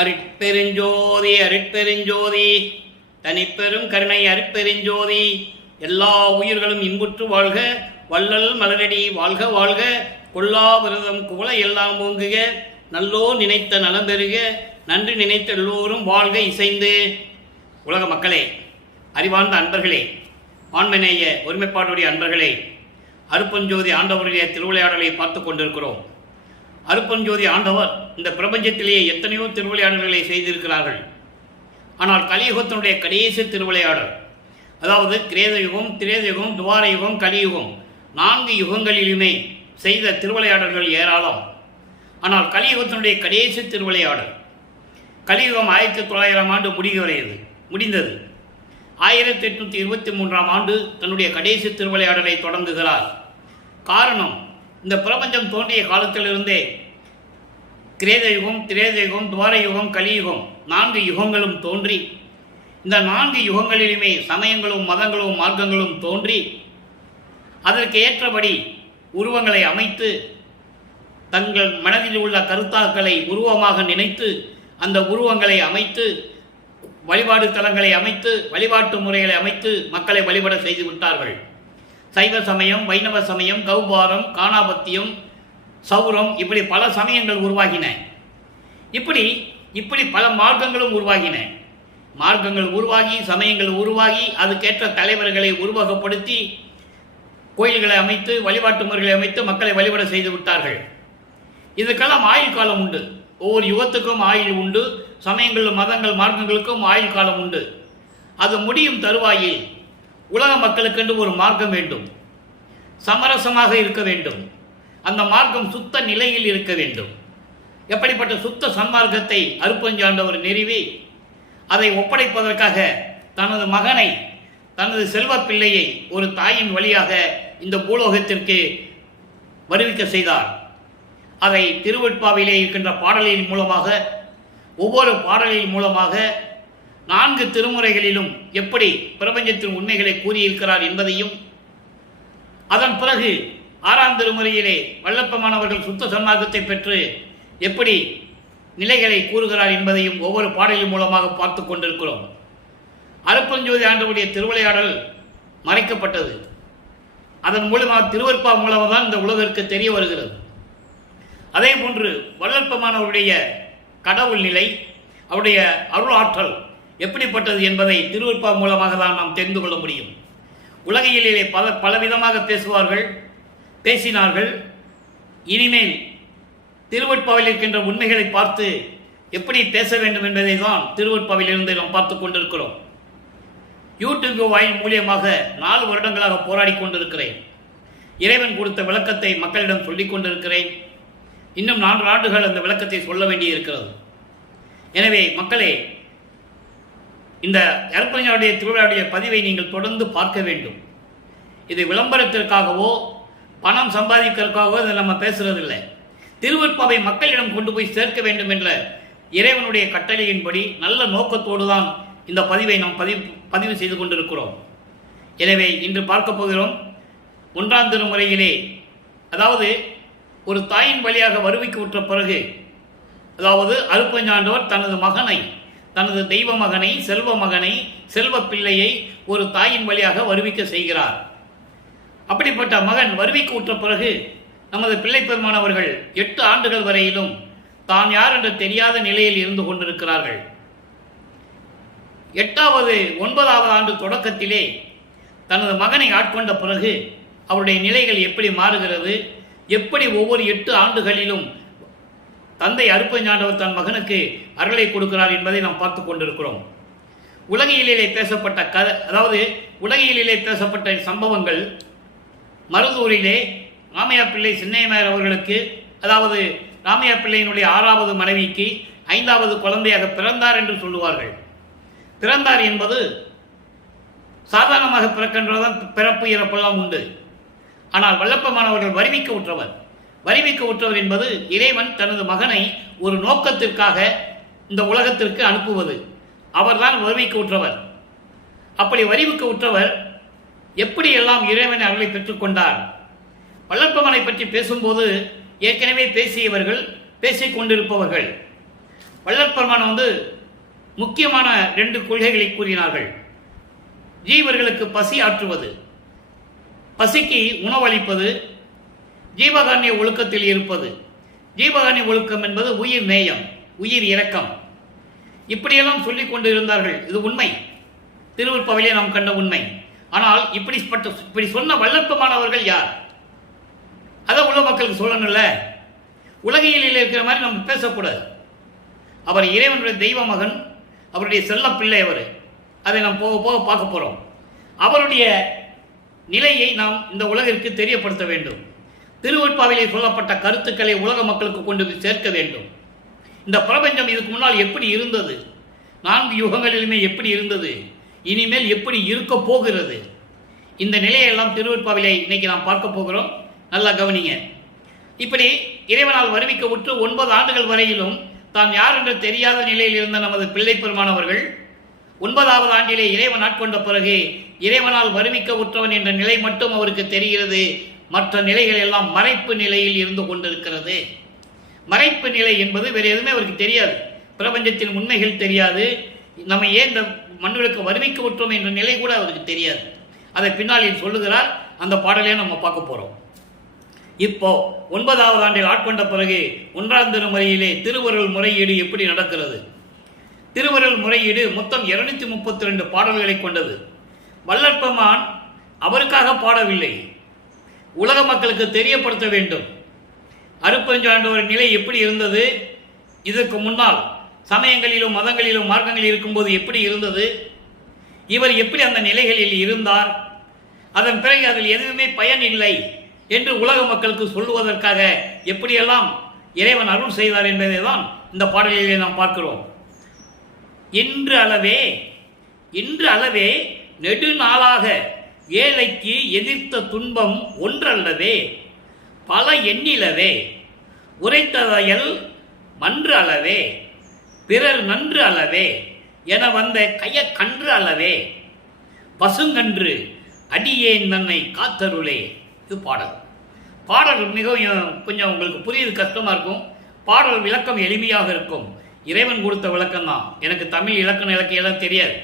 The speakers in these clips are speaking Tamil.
அருட்பெருஞ்சோதி அருட்பெருஞ்சோதி தனிப்பெரும் கருணை அருட்பெருஞ்சோதி. எல்லா உயிர்களும் இன்புற்று வாழ்க, வள்ளல் மலரடி வாழ்க வாழ்க, கொல்லா விரதம் குவள எல்லாம் ஓங்குக, நல்லோ நினைத்த நலம் பெறுக, நன்றி நினைத்த எல்லோரும் வாழ்க இசைந்து. உலக மக்களே, அறிவார்ந்த அன்பர்களே, ஆண்மநேய ஒருமைப்பாடுடைய அன்பர்களே, அருப்பஞ்சோதி ஆண்டவருடைய திருவிளையாடலை பார்த்து கொண்டிருக்கிறோம். அருப்பஞ்சோதி ஆண்டவர் இந்த பிரபஞ்சத்திலேயே எத்தனையோ திருவிளையாடல்களை செய்திருக்கிறார்கள். ஆனால் கலியுகத்தினுடைய கடைசி திருவிளையாடல், அதாவது கிரேதயுகம், திரேதயுகம், துவார யுகம், கலியுகம், 4 யுகங்களிலுமே செய்த திருவிளையாடல்கள் ஏராளம். ஆனால் கலியுகத்தினுடைய கடைசி திருவிளையாடல், கலியுகம் 1900 ஆண்டு முடிந்தது. 1823 ஆண்டு தன்னுடைய கடைசி திருவிளையாடலை தொடங்குகிறார். காரணம், இந்த பிரபஞ்சம் தோன்றிய காலத்திலிருந்தே கிரேதயுகம், திரேதயுகம், துவார யுகம், கலியுகம் 4 யுகங்களும் தோன்றி, இந்த 4 யுகங்களிலுமே சமயங்களும் மதங்களும் மார்க்கங்களும் தோன்றி, அதற்கு ஏற்றபடி உருவங்களை அமைத்து, தங்கள் மனதில் உள்ள கருத்தாக்களை உருவமாக நினைத்து அந்த உருவங்களை அமைத்து, வழிபாடு தலங்களை அமைத்து, வழிபாட்டு முறைகளை அமைத்து மக்களை வழிபட செய்து விட்டார்கள். சைவ சமயம், வைணவ சமயம், கௌபாரம், காணாபத்தியம், சௌரம், இப்படி பல சமயங்கள் உருவாகின. இப்படி பல மார்க்கங்களும் உருவாகின. மார்க்கங்கள் உருவாகி, சமயங்கள் உருவாகி, அதுக்கேற்ற தலைவர்களை உருவகப்படுத்தி கோயில்களை அமைத்து, வழிபாட்டு முறைகளை அமைத்து மக்களை வழிபட செய்து விட்டார்கள். இதுக்கெல்லாம் ஆயுள் காலம் உண்டு. ஒவ்வொரு யுகத்துக்கும் ஆயுள் உண்டு. சமயங்கள், மதங்கள், மார்க்கங்களுக்கும் ஆயுள் காலம் உண்டு. அது முடியும் தருவாயில் உலக மக்களுக்கென்று ஒரு மார்க்கம் வேண்டும், சமரசமாக இருக்க வேண்டும். அந்த மார்க்கம் சுத்த நிலையில் இருக்க வேண்டும். எப்படிப்பட்ட சுத்த சன்மார்க்கத்தை அருப்பஞ்சாண்டவர் நிறுவி அதை ஒப்படைப்பதற்காக தனது மகனை, தனது செல்வ பிள்ளையை ஒரு தாயின் வழியாக இந்த பூலோகத்திற்கு வருவிக்க செய்தார். அதை திருவெட்பாவிலே இருக்கின்ற பாடலின் மூலமாக, ஒவ்வொரு பாடலின் மூலமாக 4 திருமுறைகளிலும் எப்படி பிரபஞ்சத்தின் உண்மைகளை கூறியிருக்கிறார் என்பதையும், அதன் பிறகு 6ஆம் திருமுறையிலே வல்லப்பமானவர்கள் சுத்த சன்மார்க்கத்தை பெற்று எப்படி நிலைகளை கூறுகிறார் என்பதையும் ஒவ்வொரு பாடலின் மூலமாக பார்த்து கொண்டிருக்கிறோம். அருப்பஞ்சோதி ஆண்டவருடைய திருவிளையாடல் மறைக்கப்பட்டது. அதன் மூலமாக திருவெற்பா மூலமாக தான் இந்த உலகிற்கு தெரிய வருகிறது. அதே போன்று வல்லற்பமானவருடைய கடவுள் நிலை, அவருடைய அருள் ஆற்றல் எப்படிப்பட்டது என்பதை திருவெற்பா மூலமாக தான் நாம் தெரிந்து கொள்ள முடியும். உலகியலிலே பலவிதமாக பேசினார்கள். இனிமேல் திருவெட்பாவில் இருக்கின்ற உண்மைகளை பார்த்து எப்படி பேச வேண்டும் என்பதை தான் திருவெட்பாவில் இருந்து நாம் பார்த்து கொண்டிருக்கிறோம். யூடியூப் வாயில் மூலியமாக 4 வருடங்களாக போராடி கொண்டிருக்கிறேன். இறைவன் கொடுத்த விளக்கத்தை மக்களிடம் சொல்லிக் கொண்டிருக்கிறேன். இன்னும் 4 ஆண்டுகள் அந்த விளக்கத்தை சொல்ல வேண்டியிருக்கிறது. எனவே மக்களே, இந்த அருப்பஞ்சனுடைய திருவிழாவுடைய பதிவை நீங்கள் தொடர்ந்து பார்க்க வேண்டும். இது விளம்பரத்திற்காகவோ பணம் சம்பாதிக்கிறதுக்காகவோ இதை நம்ம பேசுறதில்லை. திருவெட்பாவை மக்களிடம் கொண்டு போய் சேர்க்க வேண்டும் என்ற இறைவனுடைய கட்டளையின்படி நல்ல நோக்கத்தோடு தான் இந்த பதிவை நாம் பதிவு செய்து கொண்டிருக்கிறோம். எனவே இன்று பார்க்க போகிறோம் 1ஆம் திருமுறையிலே, அதாவது ஒரு தாயின் வழியாக வருவிக்கு உற்ற பிறகு, அதாவது அருப்பஞ்சாண்டவர் தனது மகனை, தனது தெய்வ மகனை, செல்வ மகனை, செல்வ பிள்ளையை ஒரு தாயின் வழியாக வருவிக்க செய்கிறார். அப்படிப்பட்ட மகன் வருவிக்கு உற்ற பிறகு நமது பிள்ளை பெருமானவர்கள் 8 ஆண்டுகள் வரையிலும் தான் யார் என்று தெரியாத நிலையில் இருந்து கொண்டிருக்கிறார்கள். 8வது 9வது ஆண்டு தொடக்கத்திலே தனது மகனை ஆட்கொண்ட பிறகு அவருடைய நிலைகள் எப்படி மாறுகிறது, எப்படி ஒவ்வொரு 8 ஆண்டுகளிலும் தந்தை அருப்பஞ்சாண்டவர் தன் மகனுக்கு அருளை கொடுக்கிறார் என்பதை நாம் பார்த்து கொண்டிருக்கிறோம். உலகியலிலே பேசப்பட்ட அதாவது உலகியலிலே பேசப்பட்ட சம்பவங்கள், மருதூரிலே ராமையா பிள்ளை சின்னையமார் அவர்களுக்கு, அதாவது ராமையா பிள்ளையினுடைய 6வது மனைவிக்கு 5வது குழந்தையாக பிறந்தார் என்று சொல்லுவார்கள். பிறந்தார் என்பது சாதாரணமாக பிறக்கின்றதான், பிறப்பு இறப்பெல்லாம் உண்டு. ஆனால் வல்லப்பமானவர்கள் வருவிக்க உற்றவர் என்பது இறைவன் தனது மகனை ஒரு நோக்கத்திற்காக இந்த உலகத்திற்கு அனுப்புவது. அவர்தான் வருவிக்க உற்றவர். அப்படி வருவிக்க உற்றவர் எப்படியெல்லாம் இறைவன் அருளை பெற்றுக்கொண்டார். வல்லற்பமனை பற்றி பேசும்போது ஏற்கனவே பேசியவர்கள், பேசிக் கொண்டிருப்பவர்கள் வள்ளல் பெருமான் முக்கியமான 2 கொள்கைகளை கூறினார்கள். ஜீவர்களுக்கு பசி ஆற்றுவது, பசிக்கு உணவளிப்பது, ஜீவகாருண்ய ஒழுக்கத்தில் இருப்பது. ஜீவகாருண்ய ஒழுக்கம் என்பது உயிர் நேயம், உயிர் இரக்கம். இப்படியெல்லாம் சொல்லிக் கொண்டு இருந்தார்கள். இது உண்மை, திருவருட்பாவிலே நாம் கண்ட உண்மை. ஆனால் இப்படி சொன்ன வள்ளல் பெருமான் அவர்கள் யார்? அதை உலக மக்களுக்கு சொல்லணும்ல. உலகியலில் இருக்கிற மாதிரி நம்ம பேசக்கூடாது. அவர் இறைவனுடைய தெய்வ மகன், அவருடைய செல்ல பிள்ளை. அவர் அதை நாம் போக போக பார்க்க போகிறோம். அவருடைய நிலையை நாம் இந்த உலகிற்கு தெரியப்படுத்த வேண்டும். திருவருட்பாவிலே சொல்லப்பட்ட கருத்துக்களை உலக மக்களுக்கு கொண்டு போய் சேர்க்க வேண்டும். இந்த பிரபஞ்சம் இதுக்கு முன்னால் எப்படி இருந்தது, 4 யுகங்களிலுமே எப்படி இருந்தது, இனிமேல் எப்படி இருக்க போகிறது, இந்த நிலையெல்லாம் திருவருட்பாவிலே இன்னைக்கு நாம் பார்க்க போகிறோம். நல்லா கவனிங்க. இப்படி இறைவனால் வருவிக்க உற்று 9 ஆண்டுகள் வரையிலும் தான் யார் என்று தெரியாத நிலையில் இருந்த நமது பிள்ளை பெருமானவர்கள் 9வது ஆண்டிலே இறைவன் ஆட்கொண்ட பிறகு இறைவனால் வருவிக்க உற்றவன் என்ற நிலை மட்டும் அவருக்கு தெரிகிறது. மற்ற நிலைகள் எல்லாம் மறைப்பு நிலையில் இருந்து கொண்டிருக்கிறது. மறைப்பு நிலை என்பது வேறு எதுவுமே அவருக்கு தெரியாது. பிரபஞ்சத்தின் உண்மைகள் தெரியாது. நம்ம ஏன் இந்த மண்ணுக்கு வருவிக்க உற்றோம் என்ற நிலை கூட அவருக்கு தெரியாது. அதை பின்னாளில் சொல்லுகிறார். அந்த பாடலையே நம்ம பார்க்க போறோம். இப்போ 9வது ஆண்டில் ஆட்கொண்ட பிறகு 1ஆம் திருமுறையிலே திருவருள் முறையீடு எப்படி நடக்கிறது? திருவருள் முறையீடு மொத்தம் 232 பாடல்களை கொண்டது. வள்ளல் பெருமான் அவருக்காக பாடவில்லை, உலக மக்களுக்கு தெரியப்படுத்த வேண்டும். அருட்பெருஞ்சாண்டவர் நிலை எப்படி இருந்தது, இதற்கு முன்னால் சமயங்களிலும் மதங்களிலும் மார்க்கங்களில் இருக்கும்போது எப்படி இருந்தது, இவர் எப்படி அந்த நிலைகளில் இருந்தார், அதன் பிறகு அதில் எதுவுமே பயன் இல்லை என்று உலக மக்களுக்கு சொல்லுவதற்காக எப்படியெல்லாம் இறைவன் அருள் செய்தார் என்பதை தான் இந்த பாடலிலே நாம் பார்க்கிறோம். இன்று அளவே நெடுநாளாக ஏழைக்கு எதிர்த்த துன்பம் ஒன்றல்லவே, பல எண்ணிலவே, உரைத்ததையல் மன்று அளவே, பிறர் நன்று அளவே என வந்த கயக்கன்று அளவே, பசுங்கன்று அடியேன் தன்னை காத்தருளே. இது பாடல் மிகவும் கொஞ்சம் உங்களுக்கு புரியுது கஷ்டமாக இருக்கும். பாடல் விளக்கம் எளிமையாக இருக்கும். இறைவன் கொடுத்த விளக்கம் தான். எனக்கு தமிழ் இலக்கண இலக்கியம் தெரியாது.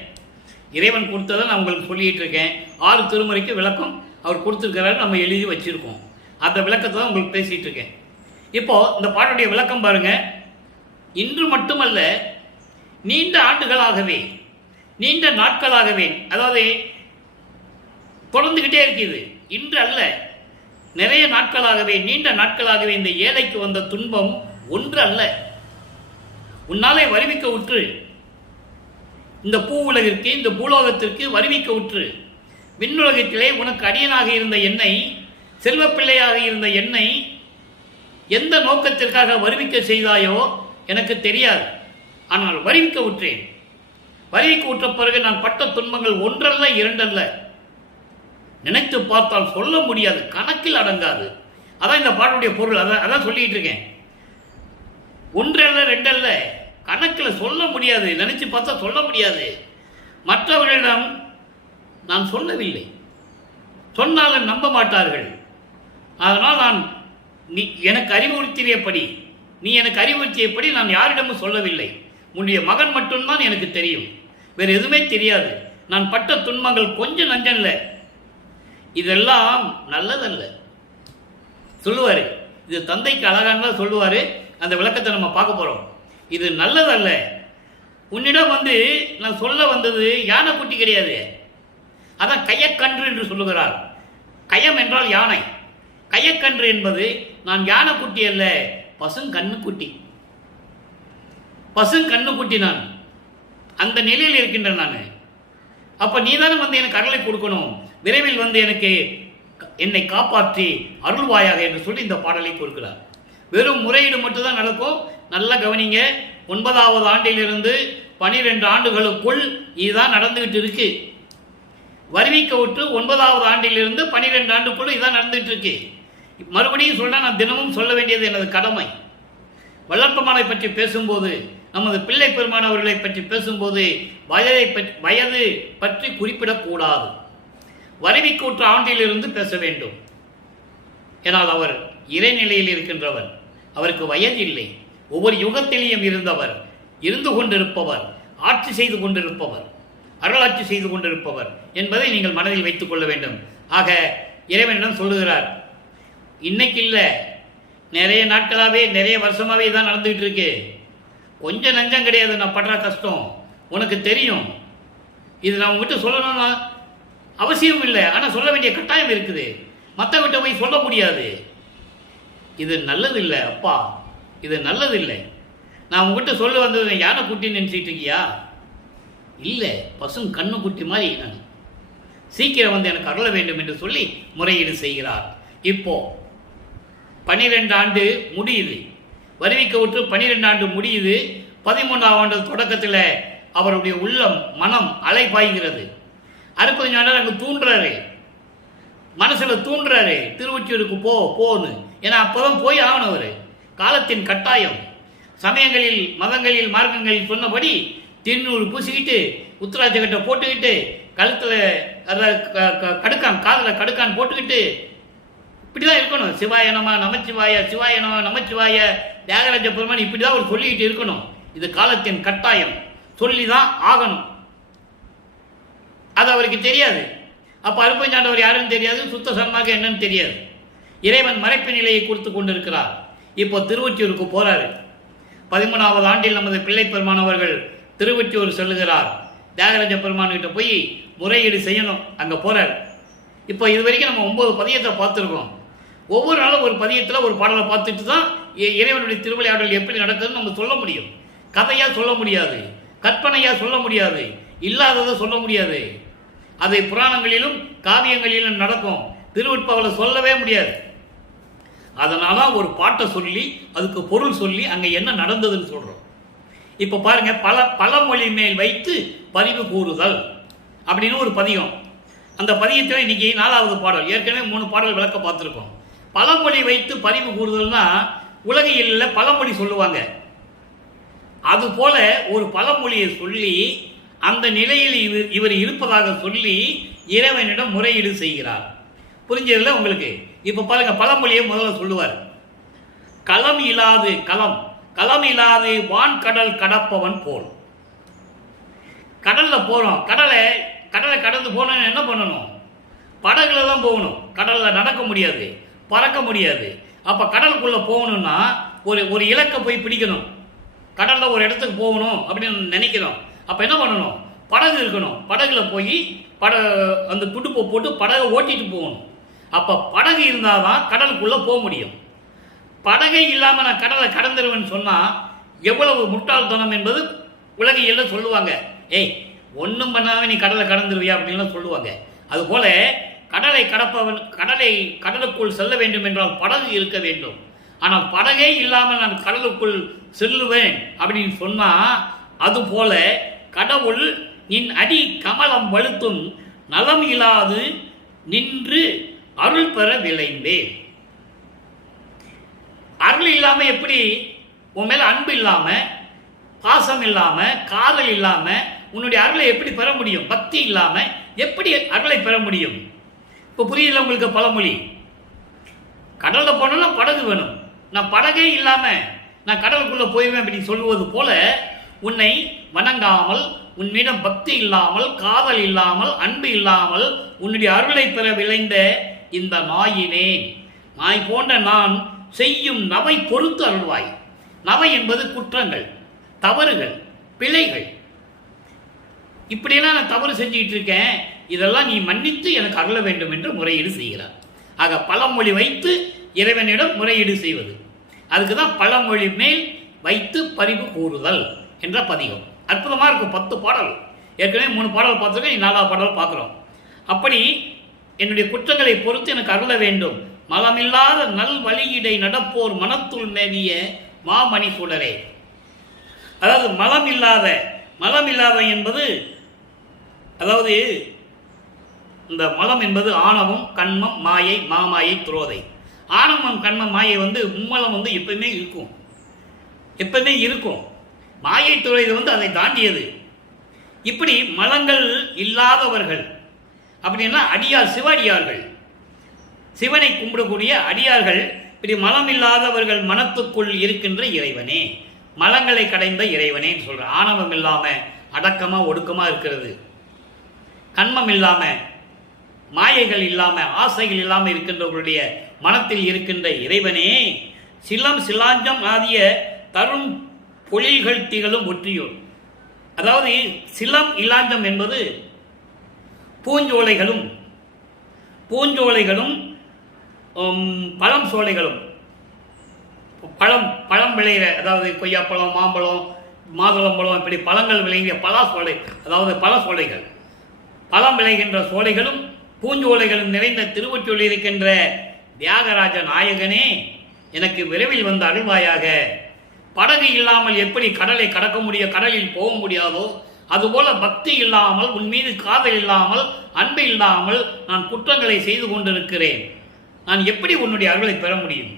இறைவன் கொடுத்ததை நான் உங்களுக்கு சொல்லிகிட்டு இருக்கேன். 6 திருமுறைக்கு விளக்கம் அவர் கொடுத்துருக்கிறாரு, நம்ம எழுதி வச்சுருக்கோம். அந்த விளக்கத்தை தான் உங்களுக்கு பேசிகிட்டு இருக்கேன். இப்போது இந்த பாடலுடைய விளக்கம் பாருங்க. இன்று மட்டுமல்ல, நீண்ட ஆண்டுகளாகவே, நீண்ட நாட்களாகவே, அதாவது தொடர்ந்துகிட்டே இருக்குது. இன்று அல்ல, நிறைய நாட்களாகவே, நீண்ட நாட்களாகவே இந்த ஏழைக்கு வந்த துன்பம் ஒன்று அல்ல. உன்னாலே வருவிக்க உற்று, இந்த பூ உலகிற்கு, இந்த பூலோகத்திற்கு வருவிக்க உற்று, விண்ணுலகத்திலே உனக்கு அடியனாக இருந்த என்னை, செல்வப்பிள்ளையாக இருந்த என்னை எந்த நோக்கத்திற்காக வருவிக்க செய்தாயோ எனக்கு தெரியாது. ஆனால் வருவிக்க உற்றேன். வருவிக்க உற்ற பிறகு நான் பட்ட துன்பங்கள் ஒன்றல்ல, 2 அல்ல. நினைத்து பார்த்தால் சொல்ல முடியாது, கணக்கில் அடங்காது. அதான் இந்த பாடலுடைய பொருள். அதான் சொல்லிட்டு இருக்கேன். 1 அல்ல, 2 அல்ல, கணக்கில் சொல்ல முடியாது. நினைச்சு பார்த்தா சொல்ல முடியாது. மற்றவர்களிடம் நான் சொல்லவில்லை, சொன்னாலும் நம்ப மாட்டார்கள். அதனால் நான் நீ எனக்கு அறிவுறுத்தியபடி, நீ எனக்கு அறிவுறுத்தியபடி நான் யாரிடமும் சொல்லவில்லை. உன்னுடைய மகன் மட்டும்தான் எனக்கு தெரியும், வேறு எதுவுமே தெரியாது. நான் பட்ட துன்பங்கள் கொஞ்சம் நஞ்சல்ல, இதெல்லாம் நல்லதல்ல சொல்லுவாரு. இது தந்தைக்கு அழகான சொல்லுவாரு. அந்த விளக்கத்தை நம்ம பார்க்க போறோம். இது நல்லதல்ல. உன்னிடம் நான் சொல்ல வந்தது யானை குட்டி கிடையாது. அதான் கையக்கன்று என்று சொல்லுகிறார். கயம் என்றால் யானை, கையக்கன்று என்பது நான் யானை குட்டி அல்ல, பசுங்கண்ணுக்குட்டி. பசுங்கண்ணுக்குட்டி நான் அந்த நிலையில் இருக்கின்றேன். நான் அப்ப நீதானே எனக்கு அருளை கொடுக்கணும். விரைவில் எனக்கு என்னை காப்பாற்றி அருள்வாயாக என்று சொல்லி இந்த பாடலை கொடுக்கிறார். வெறும் முறையீடு மட்டும்தான் நடக்கும். நல்லா கவனிங்க. 9வது ஆண்டிலிருந்து 12 ஆண்டுகளுக்குள் இதுதான் நடந்துகிட்டு இருக்கு. வருவிக்க விட்டு 9வது ஆண்டிலிருந்து 12 ஆண்டுக்குள் இதுதான் நடந்துகிட்டு இருக்கு. மறுபடியும் சொல்ல நான் தினமும் சொல்ல வேண்டியது எனது கடமை. வள்ளல் பெருமானை பற்றி பேசும்போது, நமது பிள்ளை பெருமான் அவர்களை பற்றி பேசும்போது வயது பற்றி குறிப்பிடக்கூடாது. வருவிக்கூற்ற ஆண்டிலிருந்து பேச வேண்டும். ஏனால் அவர் இறைநிலையில் இருக்கின்றவர், அவருக்கு வயது இல்லை. ஒவ்வொரு யுகத்திலேயும் இருந்தவர், இருந்து கொண்டிருப்பவர், ஆட்சி செய்து கொண்டிருப்பவர், அருளாட்சி செய்து கொண்டிருப்பவர் என்பதை நீங்கள் மனதில் வைத்துக் கொள்ள வேண்டும். ஆக இறைவனிடம் சொல்லுகிறார், இன்னைக்கு இல்லை, நிறைய நாட்களாகவே நிறைய வருஷமாகவே தான் நடந்துகிட்டு இருக்கு. கொஞ்சம் நஞ்சம் கிடையாது, நான் படுற கஷ்டம் உனக்கு தெரியும். இது நான் உங்ககிட்ட சொல்லணும்னா அவசியம் இல்லை, ஆனால் சொல்ல வேண்டிய கட்டாயம் இருக்குது. மற்றவங்கிட்ட போய் சொல்ல முடியாது. இது நல்லது இல்லை அப்பா, இது நல்லது இல்லை. நான் உங்ககிட்ட சொல்ல வந்தது யானை குட்டின்னு நினச்சிட்டு இருக்கியா? இல்லை, பசும் கண்ணு குட்டி மாதிரி நான். சீக்கிரம் வந்து எனக்கு அருள வேண்டும் என்று சொல்லி முறையீடு செய்கிறார். இப்போ 12 ஆண்டு முடியுது, வருவிக்க விட்டு 12 ஆண்டு முடியுது. 13ஆம் ஆண்டு தொடக்கத்தில் அவருடைய உள்ளம் மனம் அலை பாய்கிறது. 65 ஆண்டு அங்கே தூண்டுறாரு, மனசில் தூண்டுறாரு, திருவொற்றியூருக்கு போன்னு. ஏன்னா அப்போதான் போய் ஆகணும். அவர் காலத்தின் கட்டாயம். சமயங்களில், மதங்களில், மார்க்கங்களில் சொன்னபடி திருநூறு பூசிக்கிட்டு, உத்தராட்சக்கட்டை போட்டுக்கிட்டு, கழுத்தில் கடுக்கான், காதில் கடுக்கான் போட்டுக்கிட்டு இப்படிதான் இருக்கணும். சிவாய நம நமச்சிவாய, சிவாய நம நமச்சிவாய, தியாகராஜ பெருமான் இப்படிதான் அவர் சொல்லிக்கிட்டு இருக்கணும். இது காலத்தின் கட்டாயம், சொல்லிதான் ஆகணும். அது அவருக்கு தெரியாது. அப்போ 65 ஆண்டவர் யாருன்னு தெரியாது, சுத்த சன்மார்க்கம் என்னன்னு தெரியாது. இறைவன் மறைப்பு நிலையை கொடுத்து கொண்டிருக்கிறார். இப்போ திருவொற்றியூருக்கு போறாரு. 13ஆவது ஆண்டில் நமது பிள்ளை பெருமான் அவர்கள் திருவொற்றியூர் செல்லுகிறார். தியாகராஜ பெருமான்கிட்ட போய் முறையீடு செய்யணும். அங்கே போறாரு. இப்போ இது வரைக்கும் நம்ம 9 பதியத்தை பார்த்துருக்கோம். ஒவ்வொரு நாளும் ஒரு பதியத்தில் ஒரு பாடலை பார்த்துட்டு தான் இறைவனுடைய திருவிளையாடல் எப்படி நடக்குதுன்னு நம்ம சொல்ல முடியும். கதையாக சொல்ல முடியாது, கற்பனையாக சொல்ல முடியாது, இல்லாததை சொல்ல முடியாது. அதை புராணங்களிலும் காவியங்களிலும் நடக்கும். திருவெட்பாவில் சொல்லவே முடியாது. அதனால ஒரு பாட்டை சொல்லி அதுக்கு பொருள் சொல்லி அங்கே என்ன நடந்ததுன்னு சொல்கிறோம். இப்போ பாருங்க, பழமொழி மேல் வைத்து பதிவு கூறுதல் அப்படின்னு ஒரு பதிகம். அந்த பதியத்தில் இன்னைக்கு 4வது பாடல். ஏற்கனவே 3 பாடல் விளக்க பார்த்துருக்கோம். பழமொழி வைத்து பதிவு கூறுதல்னா உலகியலில் பழமொழி சொல்லுவாங்க. அதுபோல ஒரு பழமொழியை சொல்லி அந்த நிலையில் இவர் இருப்பதாக சொல்லி இறைவனிடம் முறையீடு செய்கிறார். புரிஞ்சதில்ல உங்களுக்கு? இப்போ பாருங்க, பழமொழியை முதல்ல சொல்லுவார். களம் இல்லாது களம் இல்லாது வான் கடல் கடப்பவன் போல். கடல்ல போறோம், கடலை கடந்து போனோம். என்ன பண்ணணும்? படகுல தான் போகணும். கடல்ல நடக்க முடியாது, பறக்க முடியாது. அப்ப கடலுக்குள்ள போகணும்னா ஒரு இலக்கை போய் பிடிக்கணும். கடல்ல ஒரு இடத்துக்கு போகணும் அப்படின்னு நினைக்கிறோம். அப்ப என்ன பண்ணணும்? படகு இருக்கணும். படகுல போய் அந்த துடுப்பை போட்டு படகை ஓட்டிட்டு போகணும். அப்ப படகு இருந்தாதான் கடலுக்குள்ள போக முடியும். படகை இல்லாம நான் கடலை கடந்துருவேன்னு சொன்னா எவ்வளவு முட்டாள்தனம் என்பது உலகியல்ல சொல்லுவாங்க. ஏய், ஒன்றும் பண்ணாம நீ கடலை கடந்துருவியா அப்படின்னு சொல்லுவாங்க. அதுபோல கடலை கடப்பவன் கடலுக்குள் செல்ல வேண்டும் என்றால் படகு இருக்க வேண்டும். ஆனால் படகே இல்லாமல் நான் கடலுக்குள் செல்லுவேன் அப்படின்னு சொன்னா, அதுபோல கடவுள் நின் அடி கமலம் வலுத்தும் நலம் இல்லாது நின்று அருள் பெற விளைந்தேன். அருள் இல்லாம எப்படி உன் மேல அன்பு இல்லாம, பாசம் இல்லாம, காதல் இல்லாம உன்னுடைய அருளை எப்படி பெற முடியும்? பக்தி இல்லாம எப்படி அருளை பெற முடியும்? இப்போ புரியல உங்களுக்கு பழமொழி? கடல்ல போனா படகு வேணும். நான் படகே இல்லாம நான் கடலுக்குள்ள போய்வேன் அப்படின்னு சொல்லுவது போல, உன்னை வணங்காமல், உன்னிடம் பக்தி இல்லாமல், காதல் இல்லாமல், அன்பு இல்லாமல் உன்னுடைய அருளை பெற விளைந்த இந்த நாய் போன்ற நான் செய்யும் நவை பொறுத்து அருள்வாய். நவை என்பது குற்றங்கள், தவறுகள், பிழைகள். இப்படியெல்லாம் நான் தவறு செஞ்சுக்கிட்டு இருக்கேன், இதெல்லாம் நீ மன்னித்து எனக்கு அருள வேண்டும் என்று முறையீடு செய்கிறார். ஆக பழமொழி வைத்து இறைவனிடம் முறையீடு செய்வது, அதுக்கு தான் பழமொழி மேல் வைத்து பரிவு கூறுதல் என்ற பதிகம். அற்புதமாக இருக்கும். 10 பாடல். ஏற்கனவே 3 பாடல் பார்த்துருக்கேன், 4வது பாடல் பார்க்குறோம். அப்படி என்னுடைய குற்றங்களை பொறுத்து எனக்கு அருள வேண்டும். மலமில்லாத நல் வழியிடை நடப்போர் மனத்துள் மேவிய மாமணி சுடரே. அதாவது மலம் இல்லாத என்பது, அதாவது இந்த மலம் என்பது ஆணவம், கண்மம், மாயை, மாமாயை, துரோதை. ஆணவம், கண்மம், மாயை மும்மலம் எப்பவுமே இருக்கும். மாயை, துரோதை அதை தாண்டியது. இப்படி மலங்கள் இல்லாதவர்கள் அப்படின்னா அடியார், சிவடியார்கள், சிவனை கும்பிடக்கூடிய அடியார்கள். இப்படி மலம் இல்லாதவர்கள் மனத்துக்குள் இருக்கின்ற இறைவனே, மலங்களை கடைந்த இறைவனேன்னு சொல்ற. ஆணவம் இல்லாம அடக்கமா ஒடுக்கமா இருக்கிறது, கண்மம் இல்லாம மாயைகள் இல்லாம ஆசைகள் இல்லாம இருக்கின்றவர்களுடைய மனத்தில் இருக்கின்ற இறைவனே, சிலம் சிலாஞ்சம் ஆகிய தரும் பொழில்கள் திகழும் ஒற்றியோர். அதாவது சிலம் இலாஞ்சம் என்பது பூஞ்சோலைகளும் பழம் சோலைகளும், பழம் விளைகிற, அதாவது கொய்யாப்பழம், மாம்பழம், மாதுளம்பழம், இப்படி பழங்கள் விளைகிற பலா சோலை, அதாவது பல சோலைகள், பழம் விளைகின்ற சோலைகளும் பூஞ்சோலைகளும் நிறைந்த திருவொற்றியூரில் இருக்கின்ற தியாகராஜ நாயகனே, எனக்கு விரைவில் வந்து அருள்வாயாக. படகு இல்லாமல் எப்படி கடலை கடக்க முடியும், கடலில் போக முடியாதோ அதுபோல பக்தி இல்லாமல், உன் மீது காதல் இல்லாமல், அன்பு இல்லாமல் நான் குற்றங்களை செய்து கொண்டிருக்கிறேன். நான் எப்படி உன்னுடைய அருளை பெற முடியும்?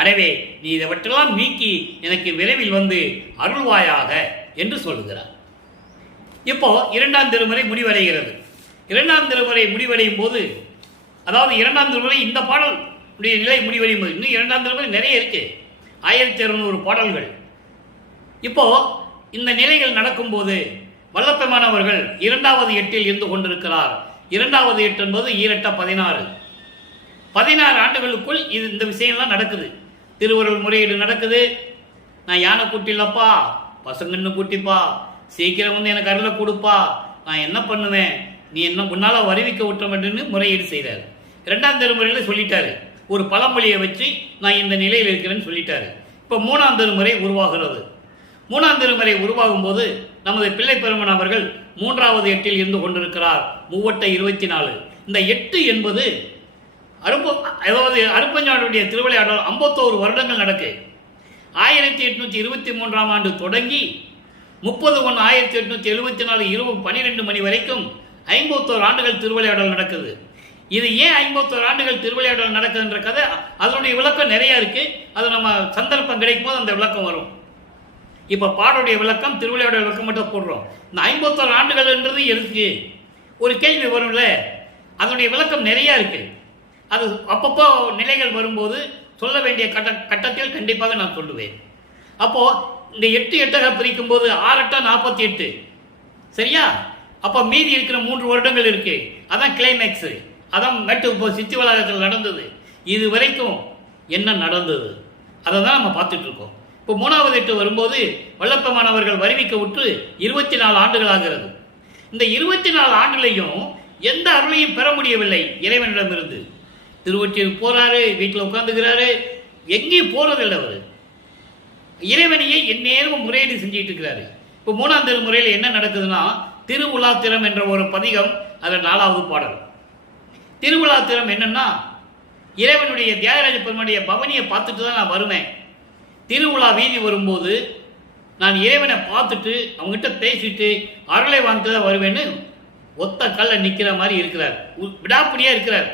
எனவே நீ இதைவற்றெல்லாம் நீக்கி எனக்கு விரைவில் வந்து அருள்வாயாக என்று சொல்லுகிறார். இப்போ 2ஆம் திருமுறை முடிவடைகிறது. 2ஆம் திருமுறை முடிவடையும் போது, அதாவது 2ஆம் திருமுறை இந்த பாடல் நிலை முடிவடையும் போது, இன்னும் 2ஆம் திருமுறை நிறைய இருக்கு, 1200 பாடல்கள். இப்போ இந்த நிலைகள் நடக்கும்போது வல்லப்பெருமானவர்கள் 2வது எட்டில் இருந்து கொண்டிருக்கிறார். 2வது எட்டு என்பது 16 ஆண்டுகளுக்குள் இந்த விஷயம்லாம் நடக்குது. திருவருள் முறையீடு நடக்குது. நான் யானை கூட்டிலப்பா, பசங்கன்னு கூட்டிப்பா, சீக்கிரம் வந்து எனக்கு அருளை கொடுப்பா, நான் என்ன பண்ணுவேன், நீ என்ன முன்னால வருவிக்க விட்டோம்னு முறையீடு செய்கிறார். 2ஆம் திருமுறையில் சொல்லிட்டாரு, ஒரு பழமொழியை வச்சு நான் இந்த நிலையில் இருக்கிறேன்னு சொல்லிட்டாரு. இப்போ 3ஆம் திருமுறை உருவாகிறது. 3ஆம் திருமுறை உருவாகும் போது நமது பிள்ளை பெருமன் அவர்கள் 3வது எட்டில் இருந்து கொண்டிருக்கிறார். 3×8 இந்த 8 என்பது அதாவது அருப்பஞ்சானுடைய திருவிளையாடல் 51 வருடங்கள் நடக்கு. 1823ஆம் ஆண்டு தொடங்கி 30/1/1874 இரவு 12 மணி வரைக்கும் 51 ஆண்டுகள் திருவிளையாடல் நடக்குது. இது ஏன் 51 ஆண்டுகள் திருவிளையாடல் நடக்குதுன்ற கதை, அதனுடைய விளக்கம் நிறைய இருக்கு. அது நம்ம சந்தர்ப்பம் கிடைக்கும் போது அந்த விளக்கம் வரும். இப்ப பாடலுடைய விளக்கம், திருவிளையாடல் விளக்கம் மட்டும் போடுறோம். இந்த 51 ஆண்டுகள்ன்றது எதுக்கு ஒரு கேள்வி வரும்ல, அதனுடைய விளக்கம் நிறைய இருக்கு. அது அப்பப்போ நிலைகள் வரும்போது சொல்ல வேண்டிய கட்டத்தில் கண்டிப்பாக நான் சொல்லுவேன். அப்போ இந்த 8 பிரிக்கும் போது 6 48, சரியா? அப்ப மீதி இருக்கிற 3 வருடங்கள் இருக்கு. அதான் கிளைமேக்ஸ், அதான் இப்போ சித்தி வளாகத்தில் நடந்தது. இது வரைக்கும் என்ன நடந்தது அதை தான் நம்ம பார்த்துட்டு இருக்கோம். இப்போ 3வது எட்டு வரும்போது வல்லப்பெருமானவர்கள் வருவிக்க விட்டு 24 ஆண்டுகள் ஆகிறது. இந்த 24 ஆண்டுலையும் எந்த அருளையும் பெற முடியவில்லை இறைவனிடமிருந்து. திருவொற்றியூர் போறாரு, வீட்டில் உட்காந்துக்கிறாரு, எங்கேயும் போறதில்லை. அவர் இறைவனையே எந்நேரமும் முறையீடு செஞ்சுட்டு இருக்கிறாரு. இப்போ 3ஆம் திருமுறையில் என்ன நடக்குதுன்னா, திருவுலாத்திரம் என்ற ஒரு பதிகம், அதில் 4வது பாடல். திருவுலாத்திரம் என்னன்னா, இறைவனுடைய தியாகராஜ பெருமானுடைய பவனியை பார்த்துட்டு தான் நான் வருவேன். திருவிழா வீதி வரும்போது நான் இறைவனை பார்த்துட்டு அவங்ககிட்ட பேசிட்டு அருளை வாங்கிட்டு தான் வருவேன்னு ஒத்த கல்ல நிற்கிற மாதிரி இருக்கிறார். விடாப்பிடியா இருக்கிறார்,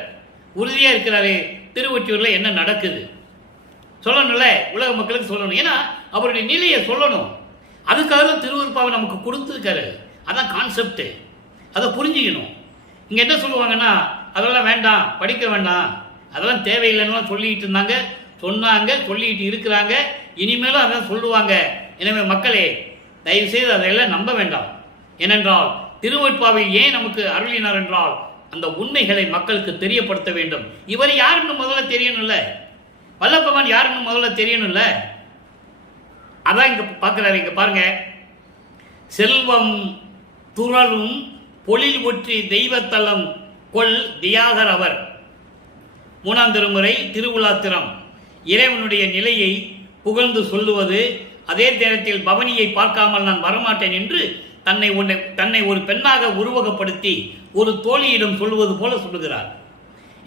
உறுதியா இருக்கிறாரு. திருவொற்றியூர்ல என்ன நடக்குது சொல்லணும்ல, உலக மக்களுக்கு சொல்லணும். ஏன்னா அவருடைய நிலையை சொல்லணும். அதுக்காக திருவருப்பாவை நமக்கு கொடுத்துருக்காரு. அதான் கான்செப்ட், அதை புரிஞ்சுக்கணும். இங்க என்ன சொல்லுவாங்கன்னா, அதெல்லாம் வேண்டாம், படிக்க வேண்டாம், அதெல்லாம் தேவையில்லைன்னு சொல்லிட்டு இருந்தாங்க, சொன்னாங்க, சொல்லிட்டு இருக்கிறாங்க, இனிமேலும் அதான் சொல்லுவாங்க. எனவே மக்களே, தயவு செய்து அதையெல்லாம் நம்ப வேண்டாம். ஏனென்றால் திருவருட்பாவை ஏன் நமக்கு அருளினார் என்றால் அந்த உண்மைகளை மக்களுக்கு தெரியப்படுத்த வேண்டும். இவர் யாருன்னு முதல்ல தெரியணும்ல, வல்லப்பெருமான் யாருன்னு முதல்ல தெரியணும்ல. அதான் இங்க பார்க்கிறாரு. இங்க பாருங்க, செல்வம் துறலும் பொழில் ஒற்றி தெய்வத்தலம் கொள் தியாகர் அவர். 3ஆம் திருமுறை திருவுலாத்திரம். இறைவனுடைய நிலையை புகழ்ந்து சொல்லுவது, அதே நேரத்தில் பவனியை பார்க்காமல் நான் வரமாட்டேன் என்று தன்னை ஒரு பெண்ணாக உருவகப்படுத்தி ஒரு தோழியிடம் சொல்லுவது போல சொல்லுகிறார்.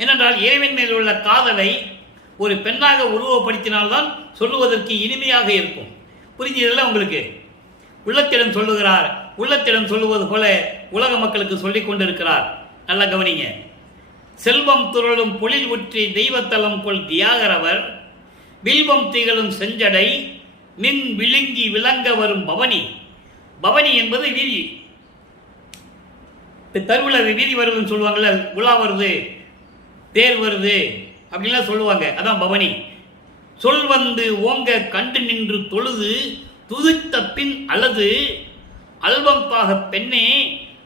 ஏனென்றால் இறைவன் மேல் உள்ள காதலை ஒரு பெண்ணாக உருவப்படுத்தினால்தான் சொல்லுவதற்கு இனிமையாக இருக்கும். புரிஞ்சதில்ல உங்களுக்கு? உள்ளத்திடம் சொல்லுகிறார், உள்ளத்திடம் சொல்லுவது போல உலக மக்களுக்கு சொல்லிக் கொண்டிருக்கிறார். நல்லா கவனிங்க. செல்வம் துறளும் பொழில் உற்றி தெய்வத்தலம் கொள் தியாகரவர், வில்வம் திகழும் செஞ்சடை மின் விழுங்கி விளங்க வரும் பவனி. பவனி என்பது வீதி, தருவுல வீதி வருதுன்னு உலா வருது, தேர் வருது அப்படின்லாம் சொல்லுவாங்க. அதான் பவனி. சொல் வந்து ஓங்க கண்டு நின்று தொழுது துதித்த பின் அல்லது அல்வம்பாக பெண்ணே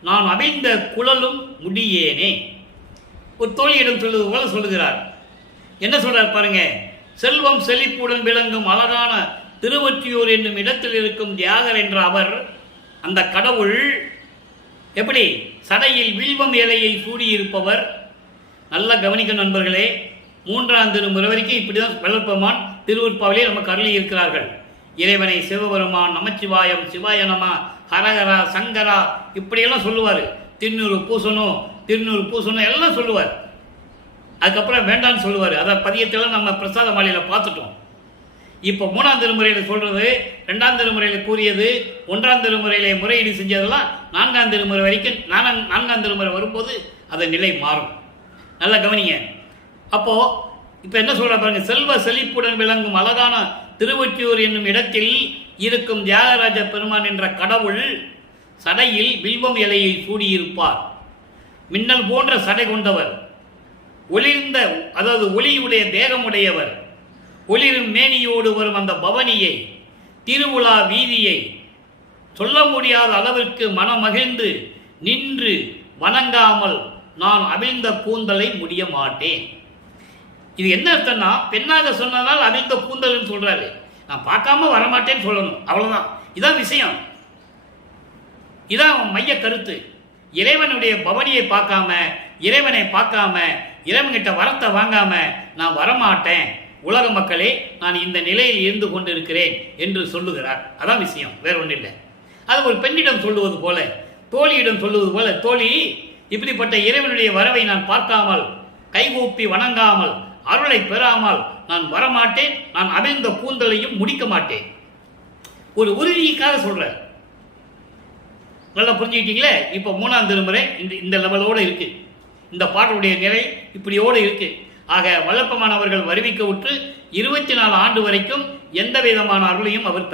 நான் அவிழ்ந்த குழலும் முடியேனே. ஒரு தோழியிடம் சொல்லுவது போல சொல்லுகிறார். என்ன சொல்றார் பாருங்க. செல்வம் செழிப்புடன் விளங்கும் அழகான திருவொற்றியூர் என்னும் இடத்தில் இருக்கும் தியாகர் என்ற அவர், அந்த கடவுள் எப்படி சடையில் வில்வம் இலையை சூடியிருப்பவர். நல்லா கவனிக்க நண்பர்களே. 3ஆம் திருமுறை வரைக்கும் இப்படிதான் வள்ளற்பெருமான் திருவருட்பாவிலே நமக்கு அருளி இருக்கிறார்கள். இறைவனை சிவபெருமான் நமச்சிவாயம் சிவாய நம ஹரஹரா சங்கரா இப்படியெல்லாம் சொல்லுவார். திருநூறு பூசணும் எல்லாம் சொல்லுவார். அதுக்கப்புறம் வேண்டான்னு சொல்லுவார். அதை பதியத்தெல்லாம் நம்ம பிரசாத மாலையில் பார்த்துட்டோம். இப்போ 3ஆம் திருமுறையில் சொல்றது, 2ஆம் திருமுறையில் கூறியது, 1ஆம் திருமுறையிலே முறையீடு செஞ்சதெல்லாம் 4ஆம் திருமுறை வரைக்கும் 4ஆம் திருமுறை வரும்போது அந்த நிலை மாறும். நல்லா கவனிங்க. அப்போ இப்போ என்ன சொல்ற பாருங்க. செல்வ செழிப்புடன் விளங்கும் அழகான திருவொற்றியூர் என்னும் இடத்தில் இருக்கும் தியாகராஜ பெருமான் என்ற கடவுள் சடையில் வில்வம் இலையை சூடியிருப்பார். மின்னல் போன்ற சடை கொண்டவர், ஒளிர்ந்த அதாவது ஒளியுடைய தேகமுடையவர், ஒளிரும் மேனியோடு வரும் அந்த பவனியை திருவிழா வீதியை சொல்ல முடியாத அளவிற்கு மனமகிழ்ந்து நின்று வணங்காமல் நான் அவிழ்ந்த கூந்தலை முடிய மாட்டேன். இது என்ன அர்த்தம்னா, பெண்ணாக சொன்னதால் அவிழ்ந்த கூந்தல்னு சொல்றாரு. நான் பார்க்காம வரமாட்டேன்னு சொல்லணும், அவ்வளவுதான். இதான் விஷயம், இதான் மைய கருத்து. இறைவனுடைய பவனியை பார்க்காம, இறைவனை பார்க்காம, இறைவன்கிட்ட வரத்தை வாங்காம நான் வரமாட்டேன், உலக மக்களே நான் இந்த நிலையில் இருந்து கொண்டிருக்கிறேன் என்று சொல்லுகிறார். அதான் விஷயம், வேற ஒன்றும் இல்லை. அது ஒரு பெண்ணிடம் சொல்லுவது போல, தோழியிடம் சொல்லுவது போல, தோழி இப்படிப்பட்ட இறைவனுடைய வரவை நான் பார்க்காமல், கைகூப்பி வணங்காமல், அருளை பெறாமல் நான் வரமாட்டேன், நான் அவிழ்ந்த கூந்தலையும் முடிக்க மாட்டேன். ஒரு உறுதிக்காக சொல்ற. நல்லா புரிஞ்சுக்கிட்டீங்களே. இப்போ 3ஆம் திருமுறை இந்த லெவலோடு இருக்கு. இந்த பாட்டுடைய நிலை இப்படியோடு இருக்கு. ஆக வல்லப்பெருமான் அவர்கள் வருவிக்க விட்டு 24 ஆண்டு வரைக்கும் எந்த விதமான அருளையும் அவர்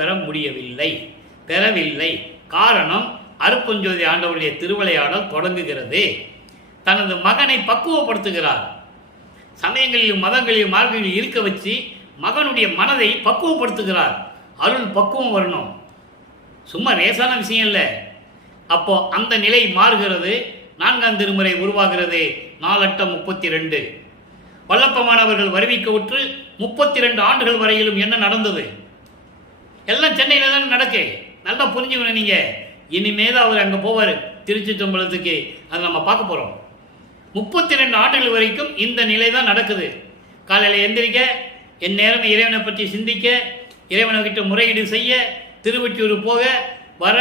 பெறவில்லை. காரணம், அருப்பஞ்சோதி ஆண்டவருடைய திருவிளையாடல் தொடங்குகிறது. தனது மகனை பக்குவப்படுத்துகிறார். சமயங்களிலும் மதங்களிலும் மார்க்கங்களில் இருக்க வச்சு மகனுடைய மனதை பக்குவப்படுத்துகிறார். அருள் பக்குவம் வரணும், சும்மா லேசான விஷயம் இல்லை. அப்போ அந்த நிலை மாறுகிறது. 4ஆம் திருமுறை உருவாகிறது. 4/8/32 வல்லப்பெருமான் அவர்கள் வருவிக்க விட்டு 32 ஆண்டுகள் வரையிலும் என்ன நடந்தது? எல்லாம் சென்னையில் தான் நடக்கு. நல்லா புரிஞ்சுக்கணும் நீங்க. இனிமேதான் அவர் அங்கே போவார், திருச்சி தம்பலத்துக்கு. அதை நம்ம பார்க்க போறோம். 32 ஆண்டுகள் வரைக்கும் இந்த நிலை தான் நடக்குது. காலையில் எந்திரிக்க, என் நேரம் இறைவனை பற்றி சிந்திக்க, இறைவனை முறையீடு செய்ய, திருவொற்றியூர் போக வர,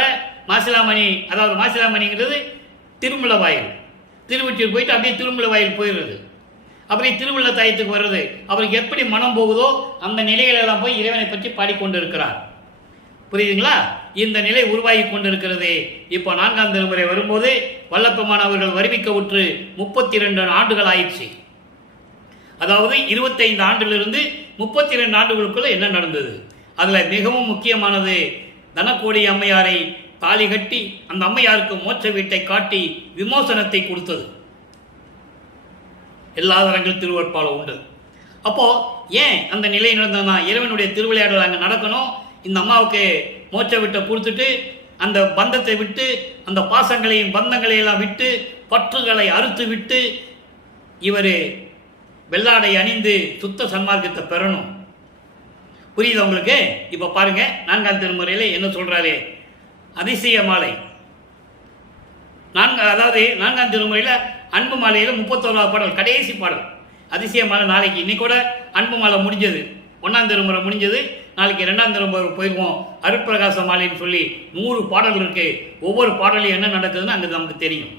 மாசிலாமணி, அதாவது மாசிலாமணிங்கிறது திருமல வாயில், திருவொற்றியூர் போயிட்டு அப்படியே திருமல வாயில் போயிடுறது. அப்படியே திருவுள்ள தாயத்துக்கு வர்றது. அவருக்கு எப்படி மனம் போகுதோ அந்த நிலைகளெல்லாம் போய் இறைவனை பற்றி பாடிக்கொண்டிருக்கிறார். புரியுதுங்களா? இந்த நிலை உருவாகி கொண்டிருக்கிறது. இப்போ 4ஆம் திருமுறை வரும்போது வல்லப்பெருமான் அவர்கள் வருவிக்க விட்டு 32 ஆண்டுகள் ஆயிடுச்சு. அதாவது 25 ஆண்டிலிருந்து 32 ஆண்டுகளுக்குள்ள என்ன நடந்தது? அதுல மிகவும் முக்கியமானது, தனக்கோடி அம்மையாரை தாலி கட்டி அந்த அம்மையாருக்கு மோட்ச வீட்டை காட்டி விமோசனத்தை கொடுத்தது. எல்லா தரங்கள் திருவருட்பால உண்டு. அப்போ ஏன் அந்த நிலை நடந்ததுன்னா, இறைவனுடைய திருவிளையாடல் அங்கே நடக்கணும். இந்த அம்மாவுக்கு மோட்ச வீட்டை கொடுத்துட்டு, அந்த பந்தத்தை விட்டு, அந்த பாசங்களையும் பந்தங்களையெல்லாம் விட்டு, பற்றுகளை அறுத்து விட்டு, இவர் வெள்ளாடை அணிந்து சுத்த சன்மார்க்கத்தை பெறணும். புரியுது உங்களுக்கு? இப்ப பாருங்க, 4ஆம் திருமுறையில என்ன சொல்றாரு? அதிசய மாலை. அதாவது 4ஆம் திருமுறையில அன்பு மாலையில 31வது பாடல், கடைசி பாடல் அதிசய மாலை. நாளைக்கு இன்னைக்கு கூட அன்பு மாலை முடிஞ்சது. 1ஆம் திருமுறை முடிஞ்சது. நாளைக்கு 2ஆம் திருமுறை போயிருவோம். அருட்பிரகாச மாலைன்னு சொல்லி 100 பாடல் இருக்கு. ஒவ்வொரு பாடலையும் என்ன நடக்குதுன்னு அங்கே நமக்கு தெரியும்.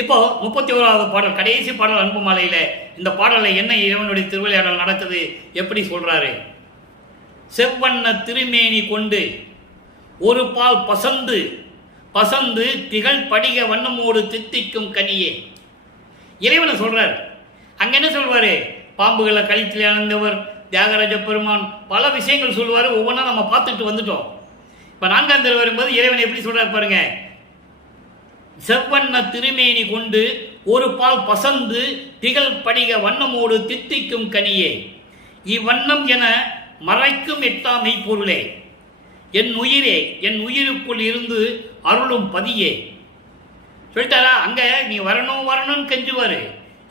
இப்போ 31வது பாடல், கடைசி பாடல் அன்பு மாலையில. இந்த பாடலை என்ன இறைவனுடைய திருவிளையாடல் நடக்குது, எப்படி சொல்றாரு? செவ்வண்ண திருமேனி கொண்டு ஒரு பால் பசந்து திகழ் படிக வண்ணமோடு தித்திக்கும் கனியே. இறைவனை சொல்றார். அங்க என்ன சொல்வாரு? பாம்புகளை கழித்தில் அணிந்தவர் தியாகராஜ பெருமான், பல விஷயங்கள் சொல்லுவாரு. ஒவ்வொன்றா நம்ம பார்த்துட்டு வந்துட்டோம். இப்ப 4ஆம் திருமுறை வரும்போது இறைவன் எப்படி சொல்றாரு பாருங்க. செவ்வண்ண திருமேனி கொண்டு ஒரு பால் பசந்து திகழ் படிக வண்ணமோடு தித்திக்கும் கனியே. இவ்வண்ணம் என மறைக்கும் எட்டா மெய்ப்பொருளே, என் உயிரே, என் உயிருக்குள் இருந்து அருளும் பதியே. சொல்லிட்டாரா? அங்க நீ வரணும் வரணும்னு கெஞ்சுவாரு,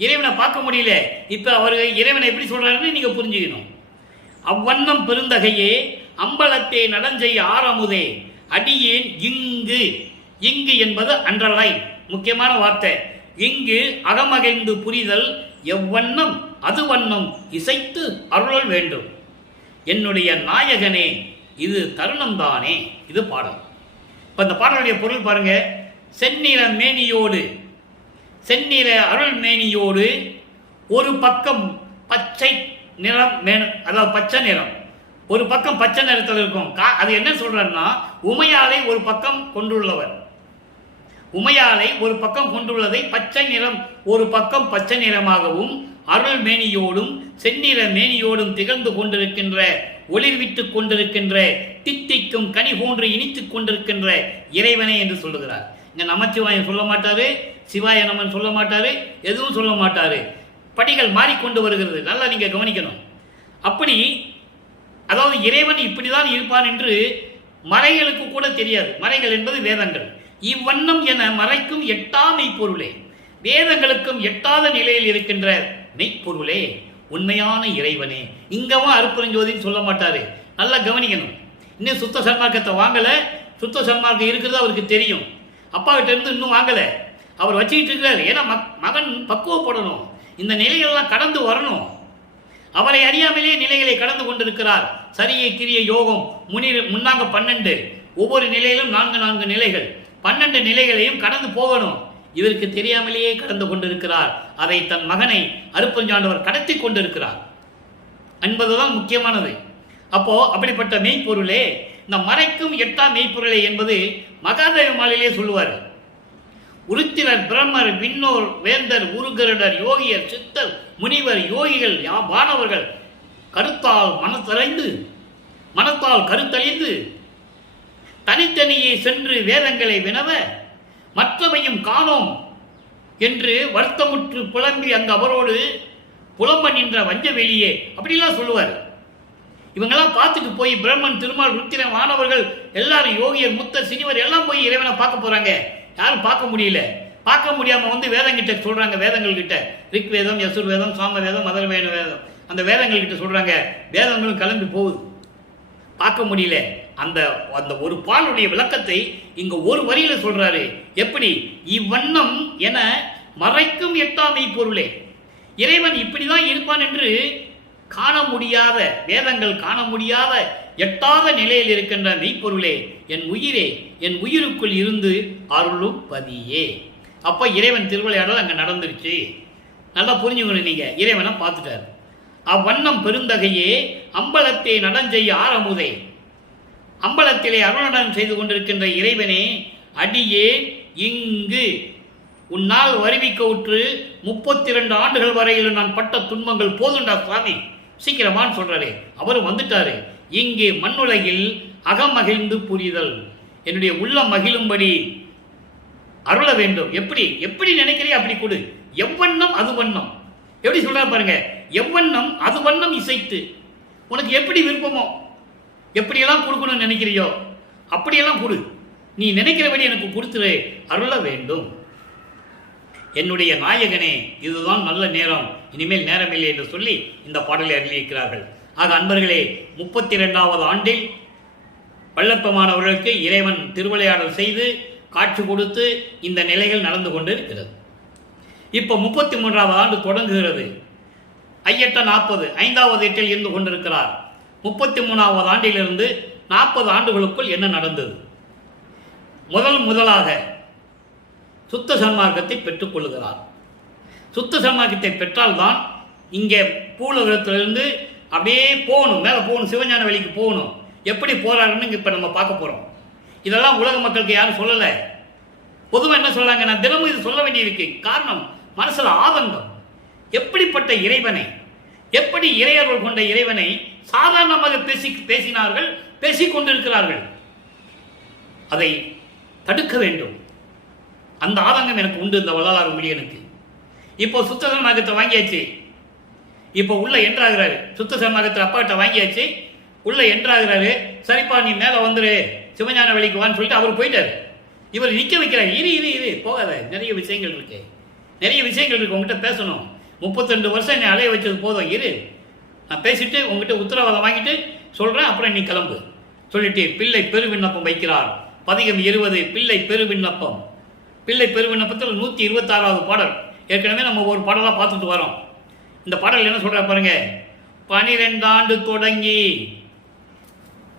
இறைவனை பார்க்க முடியல. இப்ப அவரு இறைவனை எப்படி சொல்றாருன்னு நீங்க புரிஞ்சுக்கணும். அவ்வண்ணம் பெருந்தகையே, அம்பலத்தே நடஞ்செய் ஆரமுதே, அடியேன் இங்கு. இங்கு என்பது அண்டர்லைன், முக்கியமான வார்த்தை. இங்கு அகமகிழ்ந்து புரிதல் எவ்வண்ணம் அது வண்ணம் இசைத்து அருளல் வேண்டும். என்னுடைய நாயகனே, இது தருணம் தானே. இது பாடல். இப்ப இந்த பாடலுடைய பொருள் பாருங்க. செந்நிற மேனியோடு, செந்நிற அருள் மேனியோடு, ஒரு பக்கம் பச்சை நிறம், அதாவது பச்சை நிறம், ஒரு பக்கம் பச்சை நிறத்தில் இருக்கும். அது என்ன சொல்றன்னா, உமையாலை ஒரு பக்கம் கொண்டுள்ளவர், உமையாலை ஒரு பக்கம் கொண்டுள்ளதை பச்சை நிறம் ஒரு பக்கம் பச்சை நிறமாகவும், அருள் மேனியோடும் செந்நிற மேனியோடும் திகழ்ந்து கொண்டிருக்கின்ற, ஒளிர்விட்டுக் கொண்டிருக்கின்ற, தித்திக்கும் கனி போன்று இனித்துக் கொண்டிருக்கின்ற இறைவனை என்று சொல்லுகிறார். இங்க நமச்சிவாயம் சொல்ல மாட்டாரு, சிவாய நமன் சொல்ல மாட்டாரு, எதுவும் சொல்ல மாட்டாரு. படிகள் மாறிக்கொண்டு வருகிறது, நல்லா நீங்க கவனிக்கணும். அப்படி அதாவது இறைவன் இப்படிதான் இருப்பான் என்று மறைகளுக்கு கூட தெரியாது. மறைகள் என்பது வேதங்கள். இவ்வண்ணம் என மறைக்கும் எட்டா மெய்ப்பொருளே, வேதங்களுக்கும் எட்டாத நிலையில் இருக்கின்ற மெய்ப்பொருளே, உண்மையான இறைவனே. இங்கவும் அருப்பெருஞ்சோதின்னு சொல்ல மாட்டாரு, நல்லா கவனிக்கணும். இன்னும் சுத்த சன்மார்க்கத்தை வாங்கல, சுத்த சன்மார்க்கம் இருக்கிறது அவருக்கு தெரியும். அப்பா கிட்ட இருந்து இன்னும் வாங்கல, அவர் வச்சுக்கிட்டு இருக்கிறார். ஏன்னா மகன் பக்குவப்படணும், இந்த நிலைகளெல்லாம் கடந்து வரணும். அவரை அறியாமலே நிலைகளை கடந்து கொண்டிருக்கிறார். சரியை கிரிய யோகம் முன்னாங்க 12, ஒவ்வொரு நிலையிலும் 4 நிலைகள், 12 நிலைகளையும் கடந்து போகணும். இவருக்கு தெரியாமலேயே கடந்து கொண்டிருக்கிறார். அதை தன் மகனை அருப்பஞ்சாண்டவர் கடத்தி கொண்டிருக்கிறார் என்பதுதான் முக்கியமானது. அப்போ அப்படிப்பட்ட மெய்ப்பொருளே, இந்த மறைக்கும் எட்டா மெய்ப்பொருளே என்பது மகாதேவ மாலையிலே சொல்லுவார். உருத்திரர், பிரம்மர், விண்ணோர், வேந்தர், உருகருடர், யோகியர், சித்தர், முனிவர், யோகிகள், வானவர்கள் கருத்தால் மனத்தால் கருத்தழிந்து தனித்தனியே சென்று வேதங்களை வினவ மற்றவையும் காணோம் என்று வருத்தமுற்று புலம்பி அங்கு அவரோடு புலம்ப நின்ற வஞ்ச வெளியே, அப்படிலாம் சொல்லுவார். இவங்கெல்லாம் பார்த்துட்டு போய் பிரம்மன், திருமால், ருத்திரன், வானவர்கள் எல்லாரும், யோகியர், முத்தர், சினிவர் எல்லாம் போய் இறைவனை பார்க்க போறாங்க. யாரும் பார்க்க முடியல. பார்க்க முடியாம வேதங்கிட்ட சொல்றாங்க, வேதங்கள் கிட்ட, ரிக் வேதம், யசுர் வேதம், சாம வேதம், மதர்வேண வேதம், அந்த வேதங்கள் கிட்ட சொல்றாங்க. வேதங்களும் கிளம்பி போகுது, பார்க்க முடியல. அந்த அந்த ஒரு பாலுடைய விளக்கத்தை இங்க ஒரு வரியில சொல்றாரு. எப்படி? இவ்வண்ணம் என மறைக்கும் எட்டா மெய்ப்பொருளே, இறைவன் இப்படிதான் இருப்பான் என்று காண முடியாத, வேதங்கள் காண முடியாத எட்டாத நிலையில் இருக்கின்ற மெய்ப்பொருளே, என் உயிரே, என் உயிருக்குள் இருந்து அருளும் பதியே. அப்ப இறைவன் திருவிளையாடல் அங்க நடந்துருச்சு. நல்லா புரிஞ்சுக்கணும். நீங்க இறைவனை பார்த்துட்டார். அவ்வண்ணம் பெருந்தகையே, அம்பலத்தை நடஞ்செய்ய ஆரமுதை, அம்பலத்திலே அருளனம் செய்து கொண்டிருக்கின்ற இறைவனே, அடியே இங்கு உன்னால் வருவிக்க உற்று 32 ஆண்டுகள் வரையில் நான் பட்ட துன்பங்கள் போதுண்டா சுவாமி, சீக்கிரமான்னு சொல்றாரு. அவரு வந்துட்டாரு. இங்கே மண்ணுலகில் அகமகிழ்ந்து புரிதல், என்னுடைய உள்ளம் மகிழும்படி அருள வேண்டும். எப்படி எப்படி நினைக்கிறீ அப்படி கொடு. எவ்வண்ணம் அது வண்ணம், எப்படி சொல்ற பாருங்க. எவ்வண்ணம் அது வண்ணம் இசைத்து, உனக்கு எப்படி விருப்பமோ, எப்படியெல்லாம் கொடுக்கணும்னு நினைக்கிறியோ அப்படியெல்லாம் கொடு. நீ நினைக்கிறபடி எனக்கு கொடுத்துரு, அருள வேண்டும். என்னுடைய நாயகனே, இதுதான் நல்ல நேரம், இனிமேல் நேரமில்லை என்று சொல்லி இந்த பாடலை அருளியிருக்கிறார்கள். ஆக அன்பர்களே, 32வது ஆண்டில் வல்லப்பமானவர்களுக்கு இறைவன் திருவிளையாடல் செய்து காட்சி கொடுத்து இந்த நிலைகள் நடந்து கொண்டு இருக்கிறது. இப்போ 33வது ஆண்டு தொடங்குகிறது. ஐயட்ட 40, 5வது எட்டில் இருந்து கொண்டிருக்கிறார். 33வது ஆண்டிலிருந்து 40 ஆண்டுகளுக்குள் என்ன நடந்தது? முதலாக சுத்த சன்மார்க்கத்தை பெற்றுக் கொள்ளுகிறார். சுத்த சன்மார்க்கத்தை பெற்றால்தான் இங்கே பூலகத்திலிருந்து அப்படியே போகணும், மேலே போகணும், சிவஞான வழிக்கு போகணும். எப்படி போறாருன்னு இப்போ நம்ம பார்க்க போறோம். இதெல்லாம் உலக மக்களுக்கு யாரும் சொல்லலை. பொதுவாக என்ன சொல்றாங்க, நான் தினமும் இது சொல்ல வேண்டியிருக்கு. காரணம், மனசுல ஆதங்கம். எப்படிப்பட்ட இறைவனை, எப்படி இறையர்கள் கொண்ட இறைவனை சாதாரணமாக பேசினார்கள், பேசிக்கொண்டிருக்கிறார்கள். அதை தடுக்க வேண்டும். அந்த ஆதங்கம் எனக்கு உண்டு இந்த வள்ளலார் மொழியனுக்கு. இப்போ சுத்த சன்மார்க்கத்தை வாங்கியாச்சு. இப்போ உள்ள என்றாகிறாரு, சுத்த சன்மார்க்கத்தில் அப்பா கிட்ட வாங்கியாச்சு, உள்ள என்றாகிறாரு. சரிப்பா நீ மேலே வந்துரு, சிவஞான வழிக்கு வான்னு சொல்லிட்டு அவர் போயிட்டாரு. இவர் நிற்க வைக்கிறார். இரு போகாத, நிறைய விஷயங்கள் இருக்கு, நிறைய விஷயங்கள் இருக்கு, உங்ககிட்ட பேசணும். 32 வருஷம் என்னை அலைய வச்சது போதும், இரு, நான் பேசிட்டு உங்ககிட்ட உத்தரவாதம் வாங்கிட்டு சொல்கிறேன், அப்புறம் நீ கிளம்பு சொல்லிட்டு பிள்ளை பெரு விண்ணப்பம் வைக்கிறார். பதிகம் 20 பிள்ளை பெரு விண்ணப்பம். பிள்ளை பெரு விண்ணப்பத்தில் 126வது பாடல். ஏற்கனவே நம்ம ஒரு பாடலாக பார்த்துட்டு வரோம். இந்த பாடல் என்ன சொல்கிற பாருங்க. 12 ஆண்டு தொடங்கி,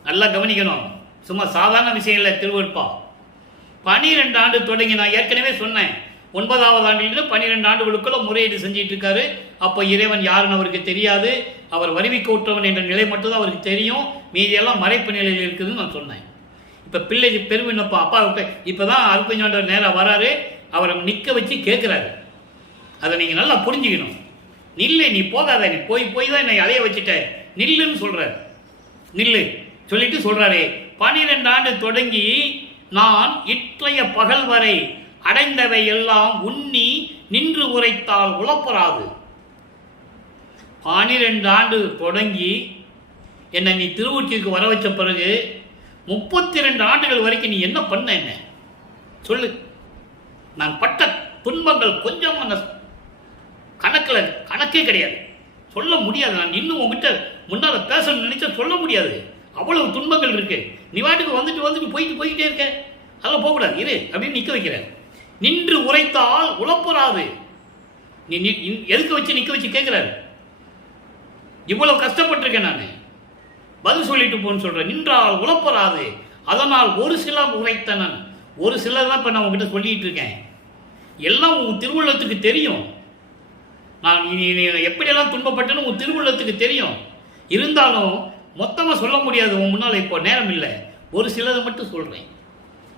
நல்லா கவனிக்கணும், சும்மா சாதாரண விஷயம் இல்லை திருவருட்பா. 12 ஆண்டு தொடங்கி, நான் ஏற்கனவே சொன்னேன் 9வது ஆண்டிலிருந்து 12 ஆண்டுகளுக்குள்ள முறையீடு செஞ்சிட்டு இருக்காரு. அப்போ இறைவன் யாருன்னு அவருக்கு தெரியாது, அவர் வருவிக்க விட்டவன் என்ற நிலை மட்டும்தான் அவருக்கு தெரியும், மீதியெல்லாம் மறைப்பு நிலையில் இருக்குதுன்னு நான் சொன்னேன். இப்போ பிள்ளை பெருவிண்ணப்பா அப்பா விட்டு இப்போ தான் அருப்பஞ்சாண்டவர் நேராக வராரு, அவரை நிற்க வச்சு கேட்குறாரு. அதை நீங்கள் நல்லா புரிஞ்சுக்கணும். நில்லு, நீ போகாத, நீ போய் தான் என்னை அலைய வச்சுட்ட, நில்லுன்னு சொல்கிறார். நில்லு சொல்லிட்டு சொல்கிறாரு, 12 ஆண்டு தொடங்கி நான் இற்றைய பகல் வரை அடைந்தவை எல்லாம் உண்ணி நின்று உரைத்தால் உழப்பராது. 12 ஆண்டு தொடங்கி என்னை நீ திருவூற்றிற்கு வர வச்ச பிறகு 32 ஆண்டுகள் வரைக்கும் நீ என்ன பண்ண, என்ன சொல்லு. நான் பட்ட துன்பங்கள் கொஞ்சம் கணக்கே கிடையாது, சொல்ல முடியாது. நான் இன்னும் உங்ககிட்ட முன்னால் பேசணும்னு நினைச்சா சொல்ல முடியாது, அவ்வளவு துன்பங்கள் இருக்கு. நீ வாட்டுக்கு வந்துட்டு போயிட்டே இருக்க, அதெல்லாம் போகக்கூடாது, இரு அப்படின்னு நிற்க வைக்கிறேன். நின்று உரைத்தால் உழப்பராது. நீ எதுக்கு வச்சு நிற்க வச்சு கேட்கிறாரு. இவ்வளவு கஷ்டப்பட்டிருக்கேன் நான், பதில் சொல்லிட்டு போன்னு சொல்றேன். நின்றால் உழப்பராது, அதனால் ஒரு சிலர் உரைத்தனன். ஒரு சிலர் தான் இப்போ நான் உங்ககிட்ட சொல்லிட்டு இருக்கேன். எல்லாம் உன் திருவுள்ளத்துக்கு தெரியும். நான் எப்படியெல்லாம் துன்பப்பட்டேன்னு உன் திருவுள்ளத்துக்கு தெரியும். இருந்தாலும் மொத்தமாக சொல்ல முடியாது உன் முன்னால், இப்போ நேரம் இல்லை. ஒரு சிலதை மட்டும் சொல்கிறேன்.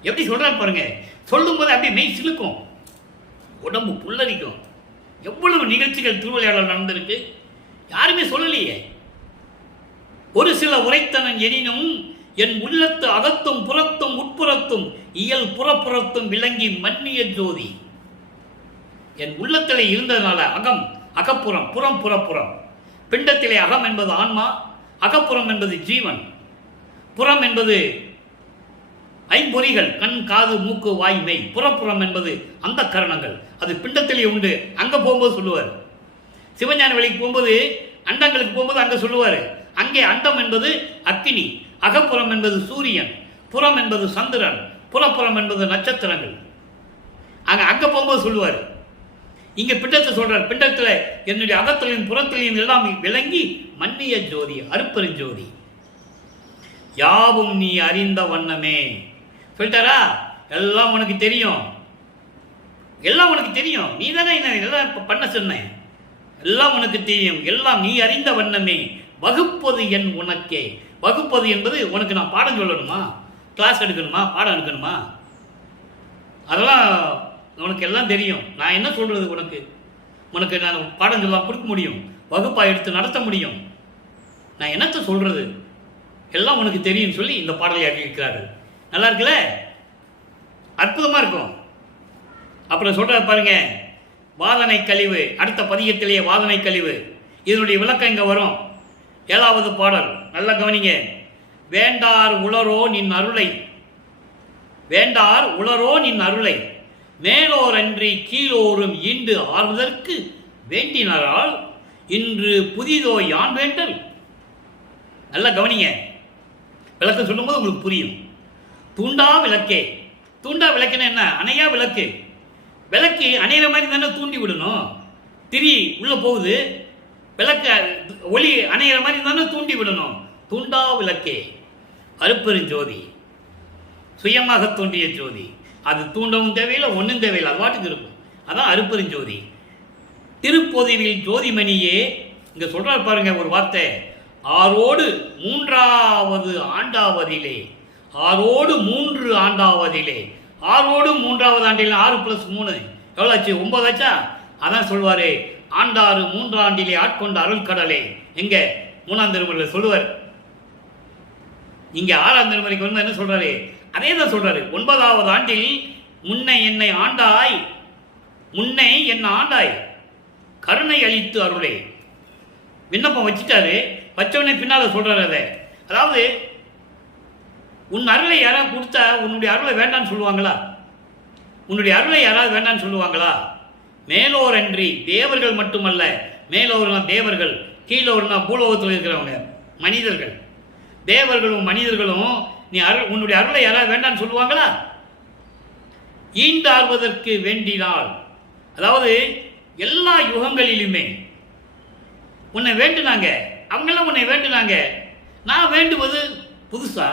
எப்படி சொல்கிறார் பாருங்க. சொல்லும்போது அப்படியே மெய் சிலுக்கும், உடம்பு புல்லரிக்கும். எவ்வளவு நிகழ்ச்சிகள் திருவிளையாடல் நடந்திருக்கு, யாருமே சொல்லலையே. ஒரு சில உரைத்தனன் எனினும் என் உள்ளத்து அகத்தும் புறத்தும் உட்புறத்தும் இயல் புறப்புறத்தும் விளங்கி மன்னிய ஜோதி. என் உள்ளத்திலே இருந்ததுனால அகம் அகப்புறம், புறம் புறப்புறம். பிண்டத்திலே அகம் என்பது ஆன்மா, அகப்புறம் என்பது ஜீவன், புறம் என்பது ஐம்பொறிகள், கண் காது மூக்கு வாய் மெய். புறப்புறம் என்பது அந்த கரணங்கள், அது பிண்டத்திலே உண்டு. அங்கே போகும்போது சொல்லுவார். சிவஞான வழிக்கு போகும்போது, அண்டங்களுக்கு போகும்போது அங்கே சொல்லுவார். அங்கே அண்டம் என்பது அக்கினி, அகப்புறம் என்பது சூரியன், புறம் என்பது சந்திரன், புறப்புறம் என்பது நட்சத்திரங்கள். அங்கே போகும்போது சொல்லுவார். இங்கே பிண்டத்தை சொல்றார். பிண்டத்தில் என்னுடைய அகத்திலையும் புறத்திலையும் எல்லாம் விளங்கி மன்னிய ஜோதி, அருப்பெருஞ்சோதி. யாவும் நீ அறிந்த வண்ணமே சொல்லிட்டாரா. எல்லாம் உனக்கு தெரியும், எல்லாம் உனக்கு தெரியும். நீ தானே என்ன எல்லாம் பண்ண சொன்னேன். எல்லாம் உனக்கு தெரியும், எல்லாம் நீ அறிந்த வண்ணமே. வகுப்பது என் உனக்கே. வகுப்பது என்பது உனக்கு நான் பாடம் சொல்லணுமா, கிளாஸ் எடுக்கணுமா, பாடம் எடுக்கணுமா? அதெல்லாம் உனக்கு எல்லாம் தெரியும். நான் என்ன சொல்றது உனக்கு நான் பாடம் சொல்ல கொடுக்க முடியும், வகுப்பா எடுத்து நடத்த முடியும். நான் என்னத்தை சொல்றது, எல்லாம் உனக்கு தெரியும் சொல்லி இந்த பாடலை ஆக்கியிருக்கிறார்கள். நல்லா இருக்குல்ல, அற்புதமா இருக்கும். அப்புறம் சொல்ற பாருங்க, வாதனை கழிவு. அடுத்த பதிகத்திலேயே வாதனை கழிவு, இதனுடைய விளக்கம் இங்க வரும். 7வது பாடல் நல்லா கவனிங்க. வேண்டார் உளரோ நின் அருளை, வேண்டார் உளரோ நின் அருளை, மேலோர் அன்றி கீழோரும் ஈண்டு ஆறுவதற்கு வேண்டினாரால் இன்று புதிதோ யான் வேண்டல். நல்லா கவனிங்க, விளக்கம் சொல்லும்போது உங்களுக்கு புரியும். தூண்டா விளக்கே. தூண்டா விளக்குன்னா என்ன? அணையா விளக்கு. விளக்கு அணையிற மாதிரி தானே தூண்டி விடணும். திரி உள்ள போகுது, விளக்கு ஒளி அணையிற மாதிரி தானே தூண்டி விடணும். தூண்டா விளக்கே, அருப்பெருஞ்சோதி, சுயமாக தோன்றிய ஜோதி. அது தூண்டவும் தேவையில்லை, ஒன்றும் தேவையில்லை, அது பாட்டுக்கு இருக்கும். அதான் அருப்பெருஞ்சோதி. திருப்பொதிவில் ஜோதிமணியே. இங்க சொல்றாரு பாருங்க ஒரு வார்த்தை, ஆரோடு 3வது ஆண்டாவதிலே. ஆரோடு 3 ஆண்டாவதிலே. ஆரோடு 3வது ஆண்டிலே 6 + 3 எவ்வளோ ஆச்சு? 9 ஆச்சா? அதான் சொல்வாரு, ஆண்டாறு 3 ஆண்டிலே ஆட்கொண்ட அருள் கடலே. எங்க 3ஆம் திருமுறையில் சொல்லுவார். இங்க 6ஆம் திருமுறைக்கு வந்து என்ன சொல்றாரு? அதே தான் சொல்றாரு. 9வது ஆண்டில் முன்னை என்னை ஆண்டாய், முன்னை என்ன ஆண்டாய், கருணை அளித்து அருளே. விண்ணப்பம் வச்சுட்டாரு. வச்சவனே பின்னால் சொல்கிறார் அதை. அதாவது உன் அருளை யாராவது கொடுத்தா உன்னுடைய அருளை வேண்டான்னு சொல்லுவாங்களா? உன்னுடைய அருளை யாராவது வேண்டான்னு சொல்லுவாங்களா? மேலோரன்றி தேவர்கள் மட்டுமல்ல, மேலோர்னா தேவர்கள், கீழோர்னா பூலோகத்தில் இருக்கிறவங்க மனிதர்கள். தேவர்களும் மனிதர்களும் நீ உன்னுடைய அருளை யாராவது வேண்டான்னு சொல்லுவாங்களா? ஈண்டாள்வதற்கு வேண்டினால், அதாவது எல்லா யுகங்களிலுமே உன்னை வேண்டுனாங்க, அவங்கெல்லாம் உன்னை வேண்டுனாங்க. நான் வேண்டுவது புதுசா?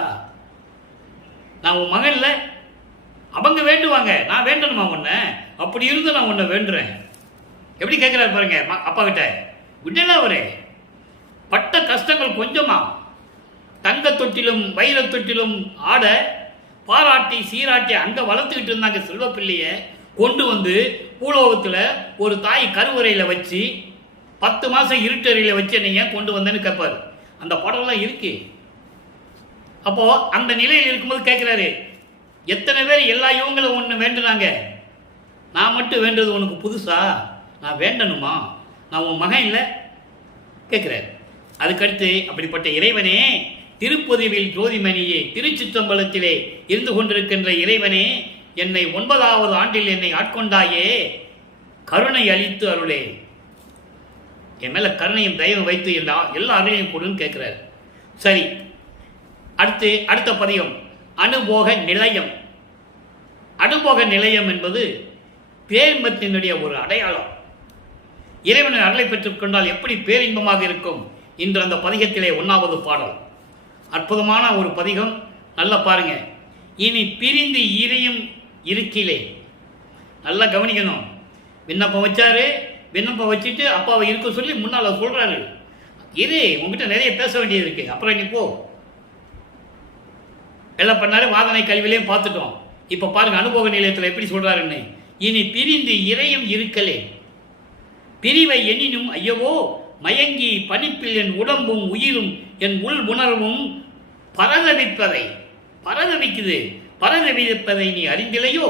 நான் உன் மகன் இல்லை, அவங்க வேண்டுவாங்க, நான் வேண்டணுமா உன்னை? அப்படி இருந்து நான் உன்னை வேண்டுறேன். எப்படி கேட்குறாரு பாருங்க அப்பா கிட்ட. விடல அவரே, பட்ட கஷ்டங்கள் கொஞ்சமா? தங்க தொட்டிலும் வைர தொட்டிலும் ஆட பாராட்டி சீராட்டி அங்கே வளர்த்துக்கிட்டு இருந்தாங்க செல்வப்பிள்ளைய கொண்டு வந்து பூலோகத்தில் ஒரு தாய் கருவறையில் வச்சு 10 மாதம் இருட்டறையில் வச்சு என்னை ஏன் கொண்டு வந்தேன்னு கேட்பார். அந்த படம்லாம் இருக்கு. அப்போது அந்த நிலையில் இருக்கும்போது கேட்குறாரு, எத்தனை பேர் எல்லா யுகங்களும் ஒன்று வேண்டுனாங்க, நான் மட்டும் வேண்டது உனக்கு புதுசா? நான் வேண்டணுமா? நான் உன் மகன் இல்லை கேட்குறாரு. அதுக்கடுத்து, அப்படிப்பட்ட இறைவனே, திருப்பதிவில் ஜோதிமணியே, திருச்சிற்றம்பலத்திலே இருந்து கொண்டிருக்கின்ற இறைவனே, என்னை 9வது ஆண்டில் என்னை ஆட்கொண்டாயே, கருணை அளித்து அருளே, என் மேல கருணையும் தயவும் வைத்து எல்லா அருளையும் கொடுன்னு கேட்கிறார். சரி, அடுத்த பதிகம் அனுபோக நிலையம். அனுபோக நிலையம் என்பது பேரின்பத்தினுடைய ஒரு அடையாளம். இறைவனை அருளை பெற்றுக் கொண்டால் எப்படி பேரின்பமாக இருக்கும் இன்று அந்த பதிகத்திலே 1வது பாடல். அற்புதமான ஒரு பதிகம், நல்லா பாருங்க. இனி பிரிந்து இறையும் இருக்கிலே, நல்லா கவனிக்கணும். விண்ணப்பம் வச்சாரு, விண்ணப்பம் வச்சுட்டு அப்பாவை இருக்க சொல்லி முன்னால் சொல்றாரு, இது உங்ககிட்ட நிறைய பேச வேண்டியது இருக்கு, அப்புறம் நீ போ. எல்லாம் பண்ணாரு, வாதனை கல்வியிலையும் பார்த்துட்டோம். இப்ப பாருங்க அனுபவ நிலையத்தில் எப்படி சொல்றாருன்னு. இனி பிரிந்து இறையும் இருக்கலே, பிரிவை எனினும் ஐயவோ மயங்கி பனிப்பில் என் உடம்பும் உயிரும் என் உள் உணர்வும் பரதவிப்பதை நீ அறிந்திலையோ?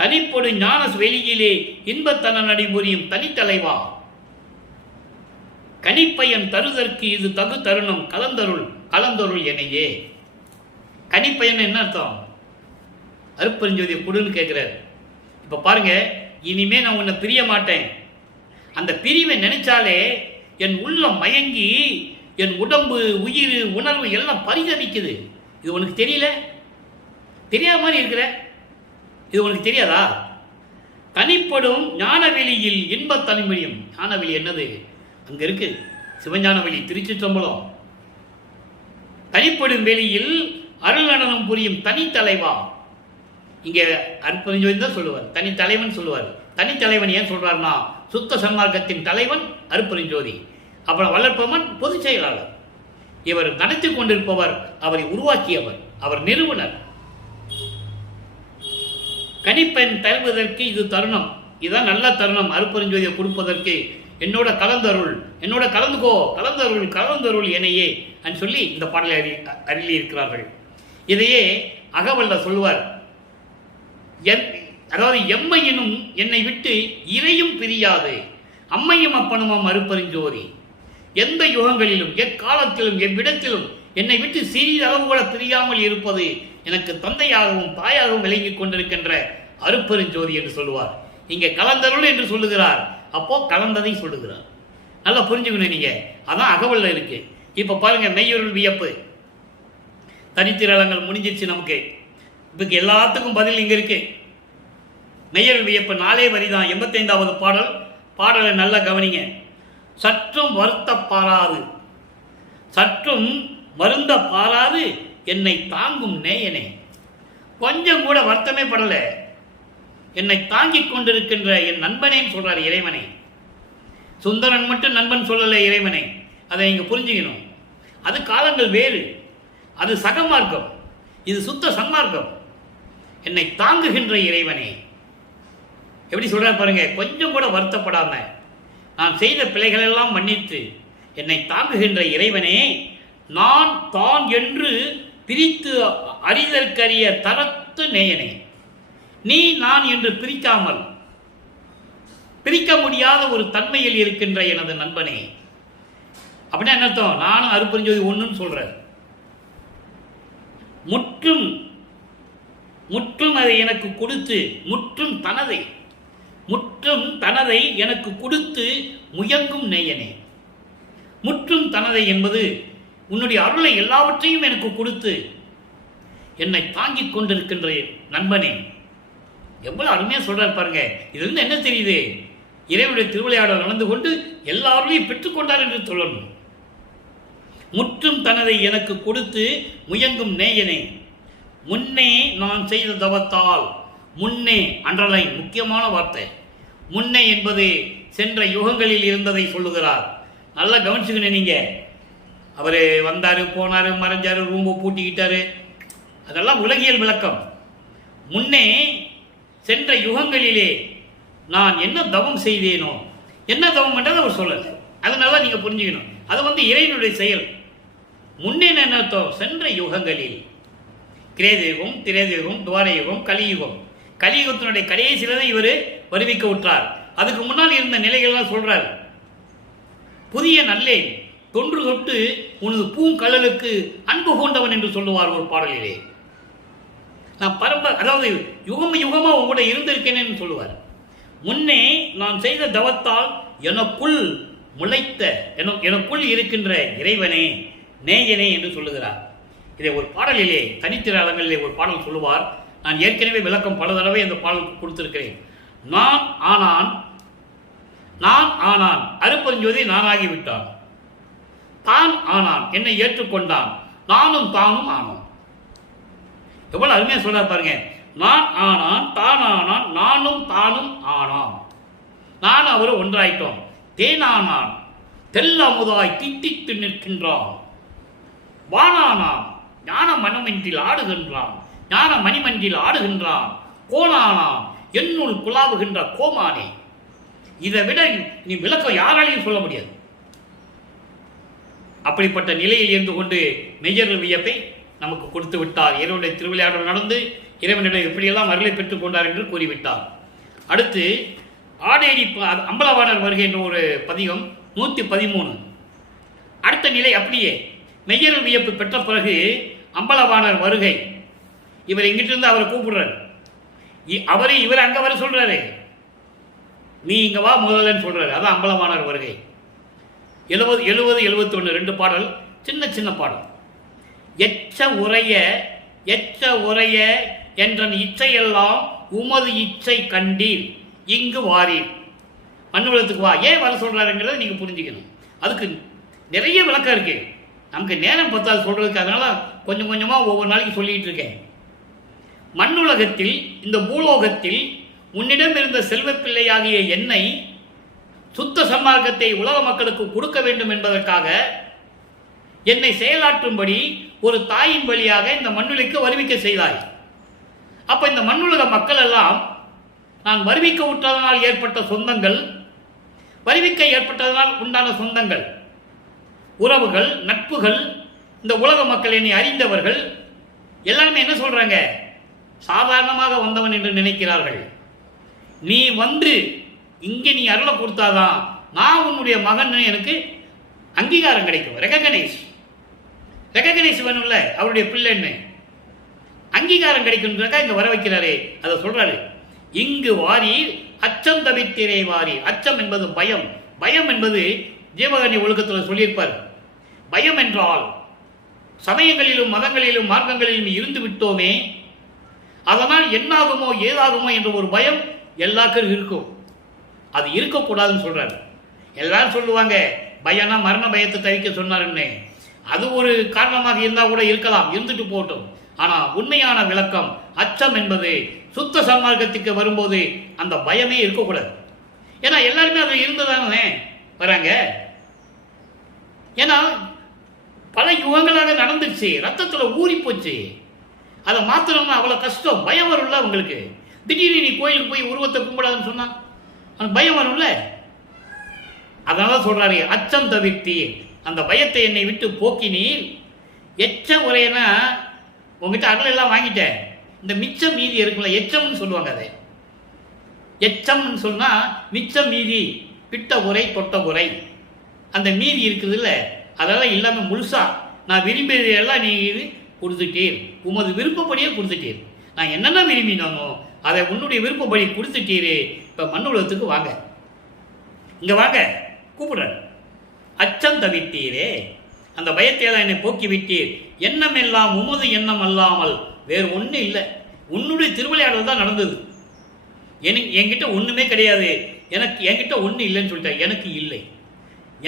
தனிப்பொடு ஞான வெளியிலே இன்பத்தன நடிபுரியும் தனித்தலைவா, கனிப்பயன் தருதற்கு இது தகு தருணம் கலந்தருள் எனையே. கனிப்பயன் என்ன அர்த்தம்? அருப்பெருஞ்சோதியை கொடுன்னு கேட்கிறார். இப்ப பாருங்க, இனிமே நான் உன்னை பிரிய மாட்டேன். அந்த பிரிவை நினைச்சாலே என் உள்ளம் மயங்கி என் உடம்பு உயிர் உணர்வு எல்லாம் பரிதவிக்குது. இது உனக்கு தெரியல? தெரியாத மாதிரி இருக்கிற, இது உனக்கு தெரியாதா? தனிப்படும் ஞானவெளியில் இன்ப தனிமொழியும். ஞானவெளி என்னது? அங்க இருக்கு சிவஞானவெளி, திருச்சிற்றம்பலம். தனிப்படும் வெளியில் அருள் நடனம் புரியும் தனித்தலைவா. இங்க அருட்பெருஞ்சோதி தான் சொல்லுவார், தனித்தலைவன் சொல்லுவார். தனித்தலைவன் ஏன் சொல்றாருன்னா, சுத்த சன்மார்க்கத்தின் தலைவன் அருட்பெருஞ்சோதி, அப்புறம் வளர்ப்பவன் பொதுச் செயலாளர். இவர் நடத்தி கொண்டிருப்பவர், அவரை உருவாக்கியவர், அவர் நிறுவனர். கனிப்பெண் தருவதற்கு இது தருணம், இதுதான் நல்ல தருணம் அருட்பெருஞ்சோதியை கொடுப்பதற்கு. என்னோட கலந்தருள், என்னோட கலந்தருள் எனையே என்று சொல்லி இந்த பாடலை அருளி இருக்கிறார்கள். இதையே அகவல்ல சொல்லுவார், அதாவது எம்மையினும் என்னை விட்டு இறையும் பிரியாது, அம்மையும் அப்பனுமாம் அருட்பெருஞ்சோதி. எந்த யுகங்களிலும் எக்காலத்திலும் எவ்விடத்திலும் என்னை விட்டு சிறிதளவு கூட பிரியாமல் இருப்பது எனக்கு தந்தையாகவும் தாயாகவும் விளங்கிக் கொண்டிருக்கின்ற அருட்பெருஞ்சோதி என்று சொல்லுவார். இங்கே கலந்தருள் என்று சொல்லுகிறார், அப்போ கலந்ததை சொல்லுகிறார். நல்லா புரிஞ்சுக்கணும் நீங்க, அதான் அகவல்ல இருக்கு. இப்ப பாருங்க, மெய்யொருள் வியப்பு தனித்திரளங்கள் முடிஞ்சிருச்சு நமக்கு. இப்ப எல்லாத்துக்கும் பதில் இங்க இருக்கு. மெய்யொருள் வியப்பு 4 வரிதான், 85வது பாடல். பாடலை நல்லா கவனிங்க. சற்றும் வருந்த பாராது என்னை தாங்கும் நேயனே. கொஞ்சம் கூட வருத்தமே படல, என்னை தாங்கிக் கொண்டிருக்கின்ற என் நண்பனேன்னு சொல்றாரு இறைவனை. சுந்தரன் மட்டும் நண்பன் சொல்லலை இறைவனை, அதை நீங்க புரிஞ்சுக்கணும். அது காலங்கள் வேறு, அது சகமார்க்கம், இது சுத்த சன்மார்க்கம். என்னை தாங்குகின்ற இறைவனே, எப்படி சொல்ற பாருங்க. கொஞ்சம் கூட வருத்தப்படாம நான் செய்த பிழைகள் எல்லாம் மன்னித்து என்னை தாங்குகின்ற இறைவனே, நான் தான் என்று பிரித்து அறிதற்கரிய தரத்து நேயனே. நீ நான் என்று பிரிக்க முடியாத ஒரு தன்மையில் இருக்கின்ற எனது நண்பனே, அப்படின்னா என்ன அர்த்தம்? நானும் அருட்பெருஞ்சோதி ஒன்றுன்னு சொல்கிறேன். முற்றும் முற்றும் அதை எனக்கு கொடுத்து, முற்றும் தனதை எனக்கு கொடுத்து முயங்கும் நேயனே. முற்றும் தனதை என்பது உன்னுடைய அருளை எல்லாவற்றையும் எனக்கு கொடுத்து என்னை தாங்கிக் கொண்டிருக்கின்ற நண்பனே. எவ்வளவு அருமையா சொல்றார் பாருங்க. இது வந்து என்ன தெரியுது? இறைவனுடைய திருவிளையாடல் நடந்து கொண்டு எல்லாரையும் பெற்றுக்கொண்டார் என்று சொல்லணும். முற்றும் தனதை எனக்கு கொடுத்து முயங்கும் நேயனே, முன்னே நான் செய்த தவத்தால், முன்னே அண்டர்லைன் முக்கியமான வார்த்தை. முன்னே என்பது சென்ற யுகங்களில் இருந்ததை சொல்லுகிறார். நல்லா கவனிச்சுக்கணும் நீங்க. அவர் வந்தாரு, போனாரு, மறைஞ்சாரு, ரூம்பை பூட்டிக்கிட்டாரு, அதெல்லாம் உலகியல் விளக்கம். முன்னே சென்ற யுகங்களிலே நான் என்ன தவம் செய்தேனோ, என்ன தவம் என்றதை அவர் சொல்லலை. அதனால நீங்க புரிஞ்சுக்கணும், அது வந்து இறைவனுடைய செயல். முன்னே என்ன அர்த்தம்? சென்ற யுகங்களில், கிரேதயுகம், திரேதயுகம், துவாரயுகம், கலியுகம். கலியுகத்தினுடைய கடைசியில தான் இவர் வருவிக்க விட்டார். அதுக்கு முன்னால் இருந்த நிலைகள்லாம் சொல்றார். புதிய நல்லே தொன்று தொட்டு உனது பூங்கழலுக்கு அன்பு கொண்டவன் என்று சொல்லுவார் ஒரு பாடலிலே. நான் அதாவது யுகமா உங்களோட இருந்திருக்கேன்னு சொல்லுவார். முன்னே நான் செய்த தவத்தால் எனக்குள் முளைத்த, எனக்குள் இருக்கின்ற இறைவனே, நேயனே என்று சொல்லுகிறார். இதை ஒரு பாடலிலே, தனித்திராளங்களிலே ஒரு பாடல் சொல்லுவார். நான் ஏற்கனவே விளக்கம் பல தடவை அந்த பாடலுக்கு கொடுத்திருக்கிறேன். நான் ஆனான் அருட்பெருஞ்சோதி நானாகிவிட்டான். தான் ஆனான், என்னை ஏற்றுக்கொண்டான், நானும் தானும் ஆனோம். எவ்வளவு அருமையா சொல்றாரு பாருங்க. நான் ஆனான், தான் ஆனான், நானும் தானும் ஆனான். நான் அவர் ஒன்றாயிட்டோம். தேனானான், தெல்லமுதாய் தித்தித்து நிற்கின்றான். வானானான், ஞான மனமன்றில் ஆடுகின்றான், ஞான மணிமன்றில் ஆடுகின்றான். கோனானான், என்னுள் குலாவுகின்ற கோமானே. இதை விட நீ விளக்கம் யாராலையும் சொல்ல முடியாது. அப்படிப்பட்ட நிலையில் இருந்து கொண்டு மெய்யர் வியப்பை நமக்கு கொடுத்து விட்டார். இறைவனுடைய திருவிளையாடல் நடந்து இறைவனிடம் எப்படியெல்லாம் அருளை பெற்றுக் கொண்டார் என்று கூறிவிட்டார். அடுத்து ஆடேரி அம்பலவாணர் வருகை என்ற ஒரு பதிகம் 113. அடுத்த நிலை அப்படியே மெய்யர் வியப்பு பெற்ற பிறகு அம்பலவாணர் வருகை. இவர் இங்கிட்டு இருந்து அவரை கூப்பிடுறாரு. இவர் அங்க வர சொல்றாரு, நீ இங்க வா முதல்லன்னு சொல்றாரு. அதான் அம்பலவாணர் வருகை. 70, 71 2 பாடல், சின்ன பாடல். எச்ச உரைய என்றன் இச்சையெல்லாம் உமது இச்சை கண்டீர் இங்கு வாரீர். மண்ணுலகத்துக்கு வா. ஏன் வர சொல்றாருங்கிறத நீங்க புரிஞ்சுக்கணும். அதுக்கு நிறைய விளக்கம் இருக்கு. நமக்கு நேரம் பத்தாது சொல்றதுக்கு, அதனால கொஞ்சம் கொஞ்சமா ஒவ்வொரு நாளைக்கு சொல்லிட்டு இருக்கேன். மண்ணுலகத்தில், இந்த பூலோகத்தில் உன்னிடம் இருந்த செல்வ பிள்ளையாகிய என்னை சுத்த சன்மார்க்கத்தை உலக மக்களுக்கு கொடுக்க வேண்டும் என்பதற்காக என்னை செயலாற்றும்படி ஒரு தாயின் வழியாக இந்த மண்ணுலகிற்கு வருவிக்க செய்தாய். அப்ப இந்த மண்ணுலக மக்கள் எல்லாம் நான் வருவிக்க விட்டதனால் ஏற்பட்ட சொந்தங்கள், வருவிக்க ஏற்பட்டதனால் உண்டான சொந்தங்கள், உறவுகள், நட்புகள், இந்த உலக மக்கள் என்னை அறிந்தவர்கள் எல்லாருமே என்ன சொல்றாங்க? சாதாரணமாக வந்தவன் என்று நினைக்கிறார்கள். நீ வந்து இங்கே நீ அருளை கொடுத்தாதான் நான் உன்னுடைய மகன் எனக்கு அங்கீகாரம் கிடைக்கும். ரெகக்னைஸ் வேணும்ல, அவருடைய பிள்ளைன்னு அங்கீகாரம் கிடைக்கும்ன்றக்கா இங்க வர வைக்கிறாரே. அதை சொல்றாரு, இங்கு வாரீர் அச்சம் தவிர்த்திரை வாரீர். அச்சம் என்பது பயம். பயம் என்பது ஜீவகனி ஒழுக்கத்தில் சொல்லியிருப்பார். பயம் என்றால் சமயங்களிலும் மதங்களிலும் மார்க்கங்களிலும் இருந்து விட்டோமே, அதனால் என்னாகுமோ ஏதாகுமோ என்ற ஒரு பயம் எல்லாருக்கும் இருக்கும். அது இருக்கக்கூடாதுன்னு சொல்றாரு. எல்லாரும் சொல்லுவாங்க பயம்னா மரண பயத்தை தவிக்க சொன்னாருன்னு. அது ஒரு காரணமாக இருந்தால் கூட இருக்கலாம், இருந்துட்டு போட்டோம். ஆனா உண்மையான விளக்கம், அச்சம் என்பது சுத்த சன்மார்க்கத்துக்கு வரும்போது அந்த பயமே இருக்கக்கூடாது. ஏன்னா எல்லாருமே அது இருந்துதானே வராங்க. ஏன்னா பல யுகங்களாக நடந்துருச்சு, ரத்தத்துல ஊறி போச்சு. அதை மாத்தணும்னா அவ்வளவு கஷ்டம். பயம் வரும்ல உங்களுக்கு. திடீர்னு நீ கோயிலுக்கு போய் உருவத்தை கும்பிடாதுன்னு சொன்னா அந்த பயம் வரும்ல. அதனால சொல்றாரு, அச்சம் தவிர்த்தீர், அந்த பயத்தை என்னை விட்டு போக்கினீர். எச்ச உரையனா உங்ககிட்ட அருள் எல்லாம் வாங்கிட்டேன், இந்த மிச்சம் மீதி இருக்குல்ல, எச்சம்னு சொல்லுவாங்க. அதை எச்சம்னு சொன்னா மிச்சம் மீதி, பிட்ட உரை தொட்ட உரை, அந்த மீதி இருக்குது இல்ல, அதெல்லாம் இல்லாமல் முழுசா நான் விரும்பியதையெல்லாம் நீ கொடுத்துட்டீர், உமது விருப்பப்படியே கொடுத்துட்டீர். நான் என்னென்ன விரும்பினானோ அதை உன்னுடைய விருப்பப்படி கொடுத்துட்டீரே. இப்போ மண் உலகத்துக்கு வாங்க, இங்கே வாங்க கூப்பிடுறார். அச்சம் தவித்தீரே, அந்த பயத்தை தான் என்னை போக்கி விட்டீர். எண்ணம் எல்லாம் உமது எண்ணம் அல்லாமல் வேறு ஒன்றும் இல்லை. உன்னுடைய திருவிளையாடல் தான் நடந்தது. என்கிட்ட ஒன்றுமே கிடையாது, என்கிட்ட ஒன்றும் இல்லைன்னு சொல்லிட்டேன். எனக்கு இல்லை,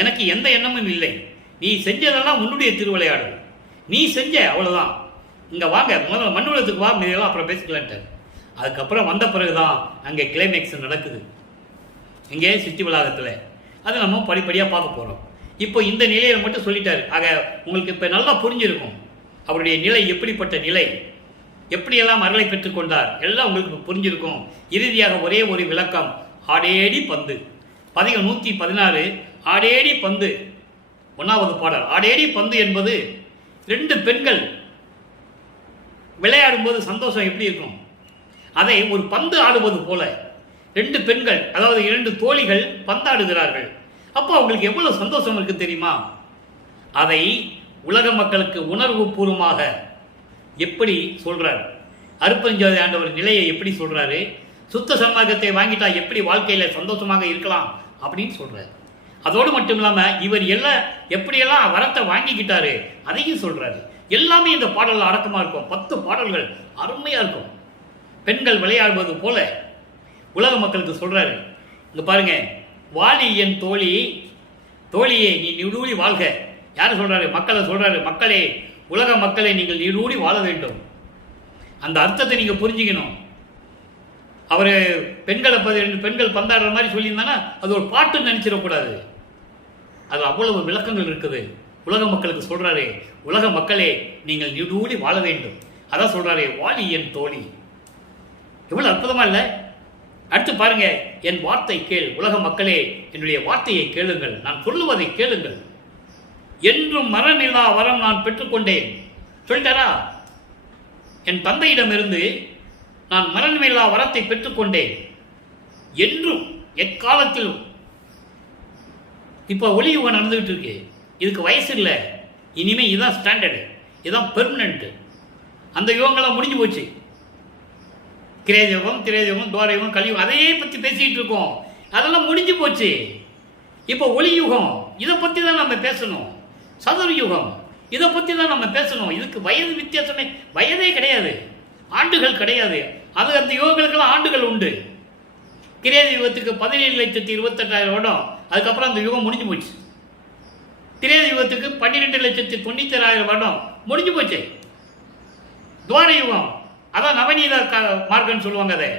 எனக்கு எந்த எண்ணமும் இல்லை. நீ செஞ்சதெல்லாம் உன்னுடைய திருவிளையாடல், நீ செஞ்ச, அவ்வளோதான். இங்கே வாங்க, முதல்ல மண் உலகத்துக்கு வா, இதெல்லாம் அப்புறம் பேசிக்கலான்ட்டு. அதுக்கப்புறம் வந்த பிறகுதான் அங்கே கிளைமேக்ஸ் நடக்குது, இங்கே சித்தி வளாகத்தில். அதை நம்ம படிப்படியாக பார்க்க போகிறோம். இப்போ இந்த நிலையை மட்டும் சொல்லிட்டாரு. ஆக உங்களுக்கு இப்போ நல்லா புரிஞ்சிருக்கும் அவருடைய நிலை எப்படிப்பட்ட நிலை, எப்படியெல்லாம் அருளை பெற்றுக்கொண்டார், எல்லாம் உங்களுக்கு புரிஞ்சிருக்கும். இறுதியாக ஒரே ஒரு விளக்கம், ஆடேடி பந்து. பதிகம் 116 ஆடேடி பந்து, 1வது பாடல். ஆடேடி பந்து என்பது 2 பெண்கள் விளையாடும்போது சந்தோஷம் எப்படி இருக்கும், அதை ஒரு பந்து ஆடுவது போல 2 பெண்கள், அதாவது 2 தோழிகள் பந்தாடுகிறார்கள். அப்போ அவங்களுக்கு எவ்வளவு சந்தோஷம் இருக்கு தெரியுமா? அதை உலக மக்களுக்கு உணர்வு பூர்வமாக எப்படி சொல்றாரு, அருட்பெருஞ்சோதி ஆண்டவர் நிலையை எப்படி சொல்றாரு, சுத்த சன்மார்க்கத்தை வாங்கிட்டா எப்படி வாழ்க்கையில சந்தோஷமாக இருக்கலாம் அப்படின்னு சொல்றாரு. அதோடு மட்டும் இல்லாம இவர் எல்லாம் எப்படியெல்லாம் வரத்தை வாங்கிக்கிட்டாரு அதையும் சொல்றாரு. எல்லாமே இந்த பாடல்கள் அடக்கமா இருக்கும். 10 பாடல்கள் அருமையா இருக்கும். பெண்கள் விளையாடுவது போல உலக மக்களுக்கு சொல்றாரு. இங்க பாருங்க, வாலி என் தோழி, தோழியே நீ நீடூழி வாழ்க. யாரு சொல்றாரு? மக்களை சொல்றாரு. மக்களே, உலக மக்களை நீங்கள் நீடூழி வாழ வேண்டும். அந்த அர்த்தத்தை நீங்க புரிஞ்சுக்கணும். அவரு பெண்களை 2 பெண்கள் பந்தாடுற மாதிரி சொல்லியிருந்தானா அது ஒரு பாட்டுன்னு நினைச்சிடக்கூடாது. அது அவ்வளவு விளக்கங்கள் இருக்குது. உலக மக்களுக்கு சொல்றாரு, உலக மக்களே நீங்கள் நீடூழி வாழ வேண்டும். அதான் சொல்றாரு, வாலி என் தோழி. எவ்வளவு அற்புதமா இல்லை? அடுத்து பாருங்க, என் வார்த்தை கேள், உலக மக்களே என்னுடைய வார்த்தையை கேளுங்கள், நான் சொல்லுவதை கேளுங்கள். என்றும் மரணமில்லா வரம் நான் பெற்றுக்கொண்டேன் சொல்லிட்டாரா? என் தந்தையிடமிருந்து நான் மரணமில்லா வரத்தை பெற்றுக்கொண்டேன். என்றும் எக்காலத்திலும். இப்போ ஒளி யுகம் நடந்துகிட்டு இருக்கு, இதுக்கு வயசு இல்லை. இனிமே இதுதான் ஸ்டாண்டர்டு, இதுதான் பெர்மனன்ட். அந்த யுகங்களாம் முடிஞ்சு போச்சு. கிரேதயுகம், திரேதயுகம், துவாரயுகம், கலியுகம், அதையே பற்றி பேசிட்டு இருக்கோம். அதெல்லாம் முடிஞ்சு போச்சு. இப்போ ஒளி யுகம், இதை பற்றி தான் நம்ம பேசணும். சதுர யுகம், இதை பற்றி தான் நம்ம பேசணும். இதுக்கு வயது வித்தியாசமே, வயதே கிடையாது, ஆண்டுகள் கிடையாது. அது அந்த யுகங்களுக்கெல்லாம் ஆண்டுகள் உண்டு. கிரேத யுகத்துக்கு 17,28,000 வருடம், அதுக்கப்புறம் அந்த யுகம் முடிஞ்சு போச்சு. திரேத யுகத்துக்கு 12,90,000 வருடம் முடிஞ்சு போச்சு. துவார யுகம், அதான் நவநீத மார்க்கம்னு சொல்லுவாங்க. அதை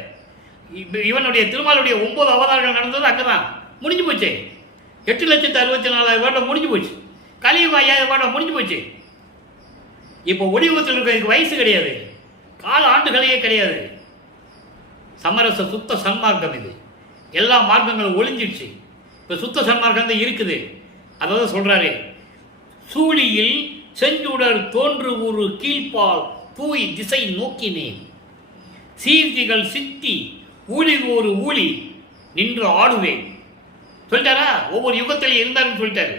இவனுடைய திருமாலுடைய 9 அவதாரங்கள் நடந்தது அங்கதான் முடிஞ்சு போச்சு. 8,64,000 வருடம் முடிஞ்சு போச்சு. கலியுகம் 5,000 வருடம் முடிஞ்சு போச்சு. இப்போ ஒளியுகத்தில் இருக்கிறதுக்கு வயசு கிடையாது, கால ஆண்டுகளையே கிடையாது. சமரச சுத்த சன்மார்க்கம் இது. எல்லா மார்க்கங்களும் ஒளிஞ்சிடுச்சு. இப்போ சுத்த சன்மார்க்கம் தான் இருக்குது. அதாவது சொல்றாரு, சூழியில் செஞ்சுடர் தோன்று ஒரு கீழ்ப்பால் தூய் திசை நோக்கினேன், சீர்த்திகள் சித்தி ஊழி ஒரு ஊழி நின்று ஆடுவேன் சொல்லிட்டாரா? ஒவ்வொரு யுகத்திலே இருந்தாருன்னு சொல்லிட்டாரு.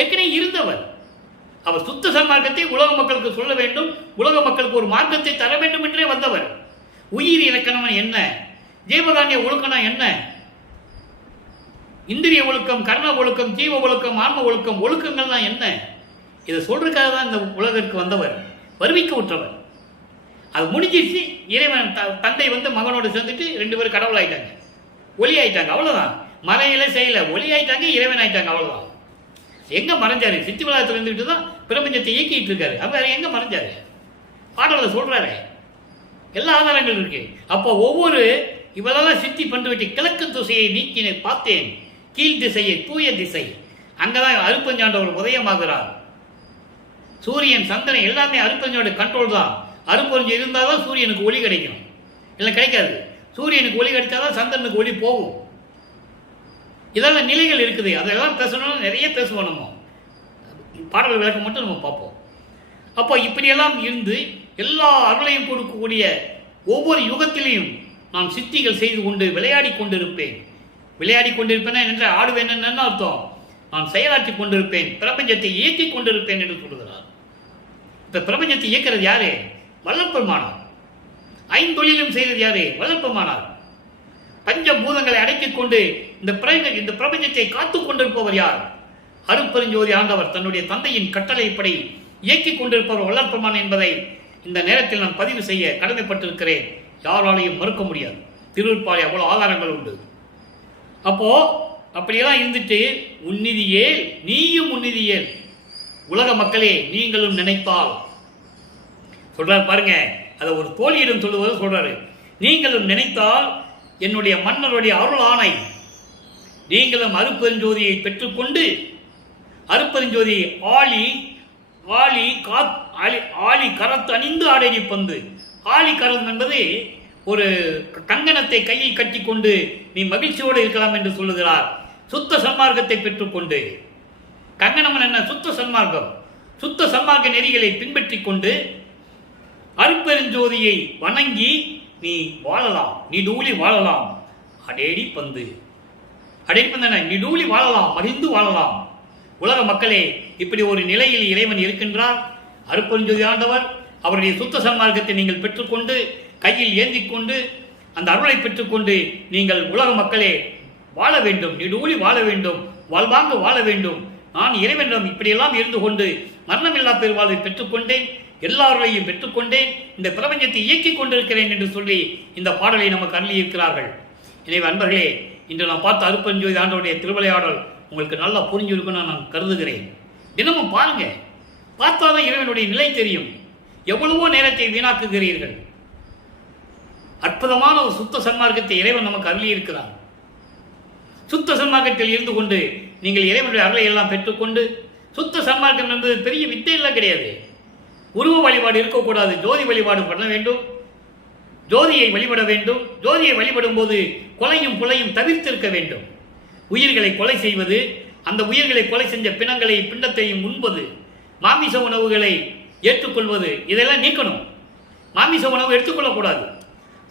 ஏற்கனவே இருந்தவர். அவர் சுத்த சன்மார்க்கத்தை உலக மக்களுக்கு சொல்ல வேண்டும், உலக மக்களுக்கு ஒரு மார்க்கத்தை தர வேண்டும் என்றே வந்தவர். உயிர் இலக்கணம் என்ன, ஜீவகானிய ஒழுக்கணம் என்ன, இந்திரிய ஒழுக்கம், கர்ண ஒழுக்கம், ஜீவ ஒழுக்கம், ஆன்ம ஒழுக்கம், ஒழுக்கங்கள்லாம் என்ன, இதை சொல்றதுக்காக தான் இந்த உலகிற்கு வந்தவர், வருவிக்க விட்டவர். அது முடிஞ்சிருச்சு. இறைவன் தந்தை மகனோடு சேர்ந்துட்டு 2 பேரும் கடவுள் ஆயிட்டாங்க, ஒளி ஆயிட்டாங்க, அவ்வளவுதான். மறையில செய்யல, ஒளி ஆயிட்டாங்க, இறைவன் ஆயிட்டாங்க, அவ்வளவுதான். எங்க மறைஞ்சாரு? சித்தி விளையாத்துல இருந்துட்டு தான் பிரபஞ்சத்தை இயக்கிட்டு இருக்காரு. அவர் எங்க மறைஞ்சாரு? பாடல சொல்றாரு, எல்லா ஆதாரங்கள் இருக்கு. அப்போ ஒவ்வொரு இவளெல்லாம் சித்தி பண்ணிவிட்டு கிழக்கு திசையை நீக்கின பார்த்தேன், கீழ் திசையை தூய திசை, அங்கதான் அருட்பெருஞ்சாண்டவர் உதயமாகிறார். சூரியன், சந்திரன் எல்லாமே அருட்பெருஞ்சோட கண்ட்ரோல் தான். அருட்பெருஞ்சோதி இருந்தால் தான் சூரியனுக்கு ஒளி கிடைக்கும், இல்லை கிடைக்காது. சூரியனுக்கு ஒளி கிடைச்சாதான் சந்திரனுக்கு ஒளி போகும். இதெல்லாம் நிலைகள் இருக்குது. அதெல்லாம் பேசணும்னு நிறைய பேசுவோம். நம்ம பாடல் விளக்கம் மட்டும் நம்ம பார்ப்போம். அப்போ இப்படியெல்லாம் இருந்து எல்லா அருளையும் கொடுக்கக்கூடிய ஒவ்வொரு யுகத்திலையும் நான் சித்திகள் செய்து கொண்டு விளையாடி கொண்டிருப்பேன். விளையாடி கொண்டிருப்பேன் என்ற ஆடுவேன் என்ன அர்த்தம்? நான் செயலாற்றிக் கொண்டிருப்பேன், பிரபஞ்சத்தை இயக்கிக் கொண்டிருப்பேன் என்று சொல்கிறார். இந்த பிரபஞ்சத்தை இயக்கிறது யாரு? வல்லற்பெருமானார். ஐந்தொழிலும் செய்தது யாரு? வல்லற்பெருமானார். பஞ்சபூதங்களை அடக்கிக் கொண்டு இந்த பிரபஞ்சத்தை காத்துக் கொண்டிருப்பவர் யார்? அருட்பெருஞ்சோதி ஆண்டவர் தன்னுடைய தந்தையின் கட்டளைப்படி இயக்கிக் கொண்டிருப்பவர் வல்லற்பெருமான் என்பதை இந்த நேரத்தில் நான் பதிவு செய்ய கடமைப்பட்டிருக்கிறேன். யாராலையும் மறுக்க முடியாது. திருவிற்பாலை அவ்வளவு ஆதாரங்கள் உண்டு. அப்போ அப்படியெல்லாம் இருந்துட்டு உன்னிதியேல் நீயும் உன்னிதியேல், உலக மக்களே நீங்களும் நினைத்தால் சொல்றாரு பாருங்க. அதை ஒரு தோழியிடம் சொல்லுவது சொல்றாரு. நீங்களும் நினைத்தால் என்னுடைய மன்னருடைய அருள் ஆணை, நீங்களும் அருட்பெருஞ்சோதியை பெற்றுக்கொண்டு அருட்பெருஞ்சோதி ஆழி கரத்து அணிந்து ஆடேடி பந்து. ஆழி கரம் என்பது ஒரு கங்கணத்தை கையில் கட்டி கொண்டு நீ மகிழ்ச்சியோடு இருக்கலாம் என்று சொல்லுகிறார். சுத்த சன்மார்க்கத்தை பெற்றுக்கொண்டு, கங்கணம் என்ன? சுத்த சன்மார்க்கம். சுத்த சன்மார்க்க நெறிகளை பின்பற்றி கொண்டு அருட்பெருஞ்சோதியை வணங்கி நீ வாழலாம், நீ டூலி வாழலாம். அடேடி பந்து, அடேடி பந்து நீ டூலி வாழலாம், மகிழ்ந்து வாழலாம். உலக மக்களே, இப்படி ஒரு நிலையில் இறைவன் இருக்கின்றார். அருட்பெருஞ்சோதி ஆண்டவர் அவருடைய சுத்த சன்மார்க்கத்தை நீங்கள் பெற்றுக்கொண்டு கையில் ஏந்தி கொண்டு அந்த அருளை பெற்றுக்கொண்டு நீங்கள் உலக மக்களே வாழ வேண்டும், நீடூழி வாழ வேண்டும், வாழ்வாங்க வாழ வேண்டும். நான் இறைவனிடம் இப்படியெல்லாம் இருந்து கொண்டு மரணமில்லா பெருவாழ்வை பெற்றுக்கொண்டேன், எல்லாரையும் பெற்றுக்கொண்டேன், இந்த பிரபஞ்சத்தை இயக்கிக் கொண்டிருக்கிறேன் என்று சொல்லி இந்த பாடலை நமக்கு அருளி இருக்கிறார்கள். எனவே அன்பர்களே, இன்று நான் பார்த்த அருட்பெருஞ்சோதி ஆண்டவருடைய திருவிளையாடல் உங்களுக்கு நல்லா புரிஞ்சிருக்குன்னு நான் கருதுகிறேன். தினமும் பாருங்க, பார்த்தாதான் இறைவனுடைய நிலை தெரியும். எவ்வளவோ நேரத்தை வீணாக்குகிறீர்கள். அற்புதமான ஒரு சுத்த சன்மார்க்கத்தை இறைவன் நமக்கு அருளி இருக்கிறார். சுத்த சன்மார்க்கத்தில் இருந்து கொண்டு நீங்கள் இறைவனுடைய அருளை எல்லாம் பெற்றுக்கொண்டு, சுத்த சன்மார்க்கம் என்பது பெரிய வித்தையெல்லாம் கிடையாது. உருவ வழிபாடு இருக்கக்கூடாது, ஜோதி வழிபாடு பண்ண வேண்டும், ஜோதியை வழிபட வேண்டும். ஜோதியை வழிபடும் போது கொலையும் புலையும் தவிர்த்திருக்க வேண்டும். உயிர்களை கொலை செய்வது, அந்த உயிர்களை கொலை செஞ்ச பிண்டத்தையும் உண்பது, மாமிச உணவுகளை ஏற்றுக்கொள்வது, இதெல்லாம் நீக்கணும். மாமிச உணவு எடுத்துக்கொள்ளக்கூடாது.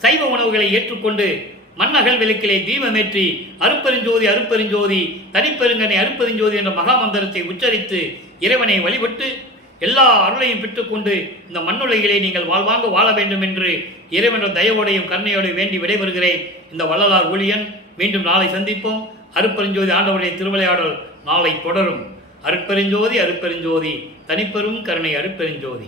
சைவ உணவுகளை ஏற்றுக்கொண்டு மண்ணகல் விளக்கிலே தீபமேற்றி அருட்பெருஞ்சோதி அருட்பெருஞ்சோதி தனிப்பெருங்கனை அருட்பெருஞ்சோதி என்ற மகாமந்திரத்தை உச்சரித்து இறைவனை வழிபட்டு எல்லா அருளையும் பெற்றுக்கொண்டு இந்த மண்ணுலகிலே நீங்கள் வாழ்வாங்க வாழ வேண்டும் என்று இறைவன் தயவோடையும் கருணையோடையும் வேண்டி விடைபெறுகிறேன். இந்த வள்ளலார் ஊழியன். மீண்டும் நாளை சந்திப்போம். அருட்பெருஞ்சோதி ஆண்டவருடைய திருவிளையாடல் நாளை தொடரும். அருட்பெருஞ்சோதி அருட்பெருஞ்சோதி தனிப்பெரும் கருணை அருட்பெருஞ்சோதி.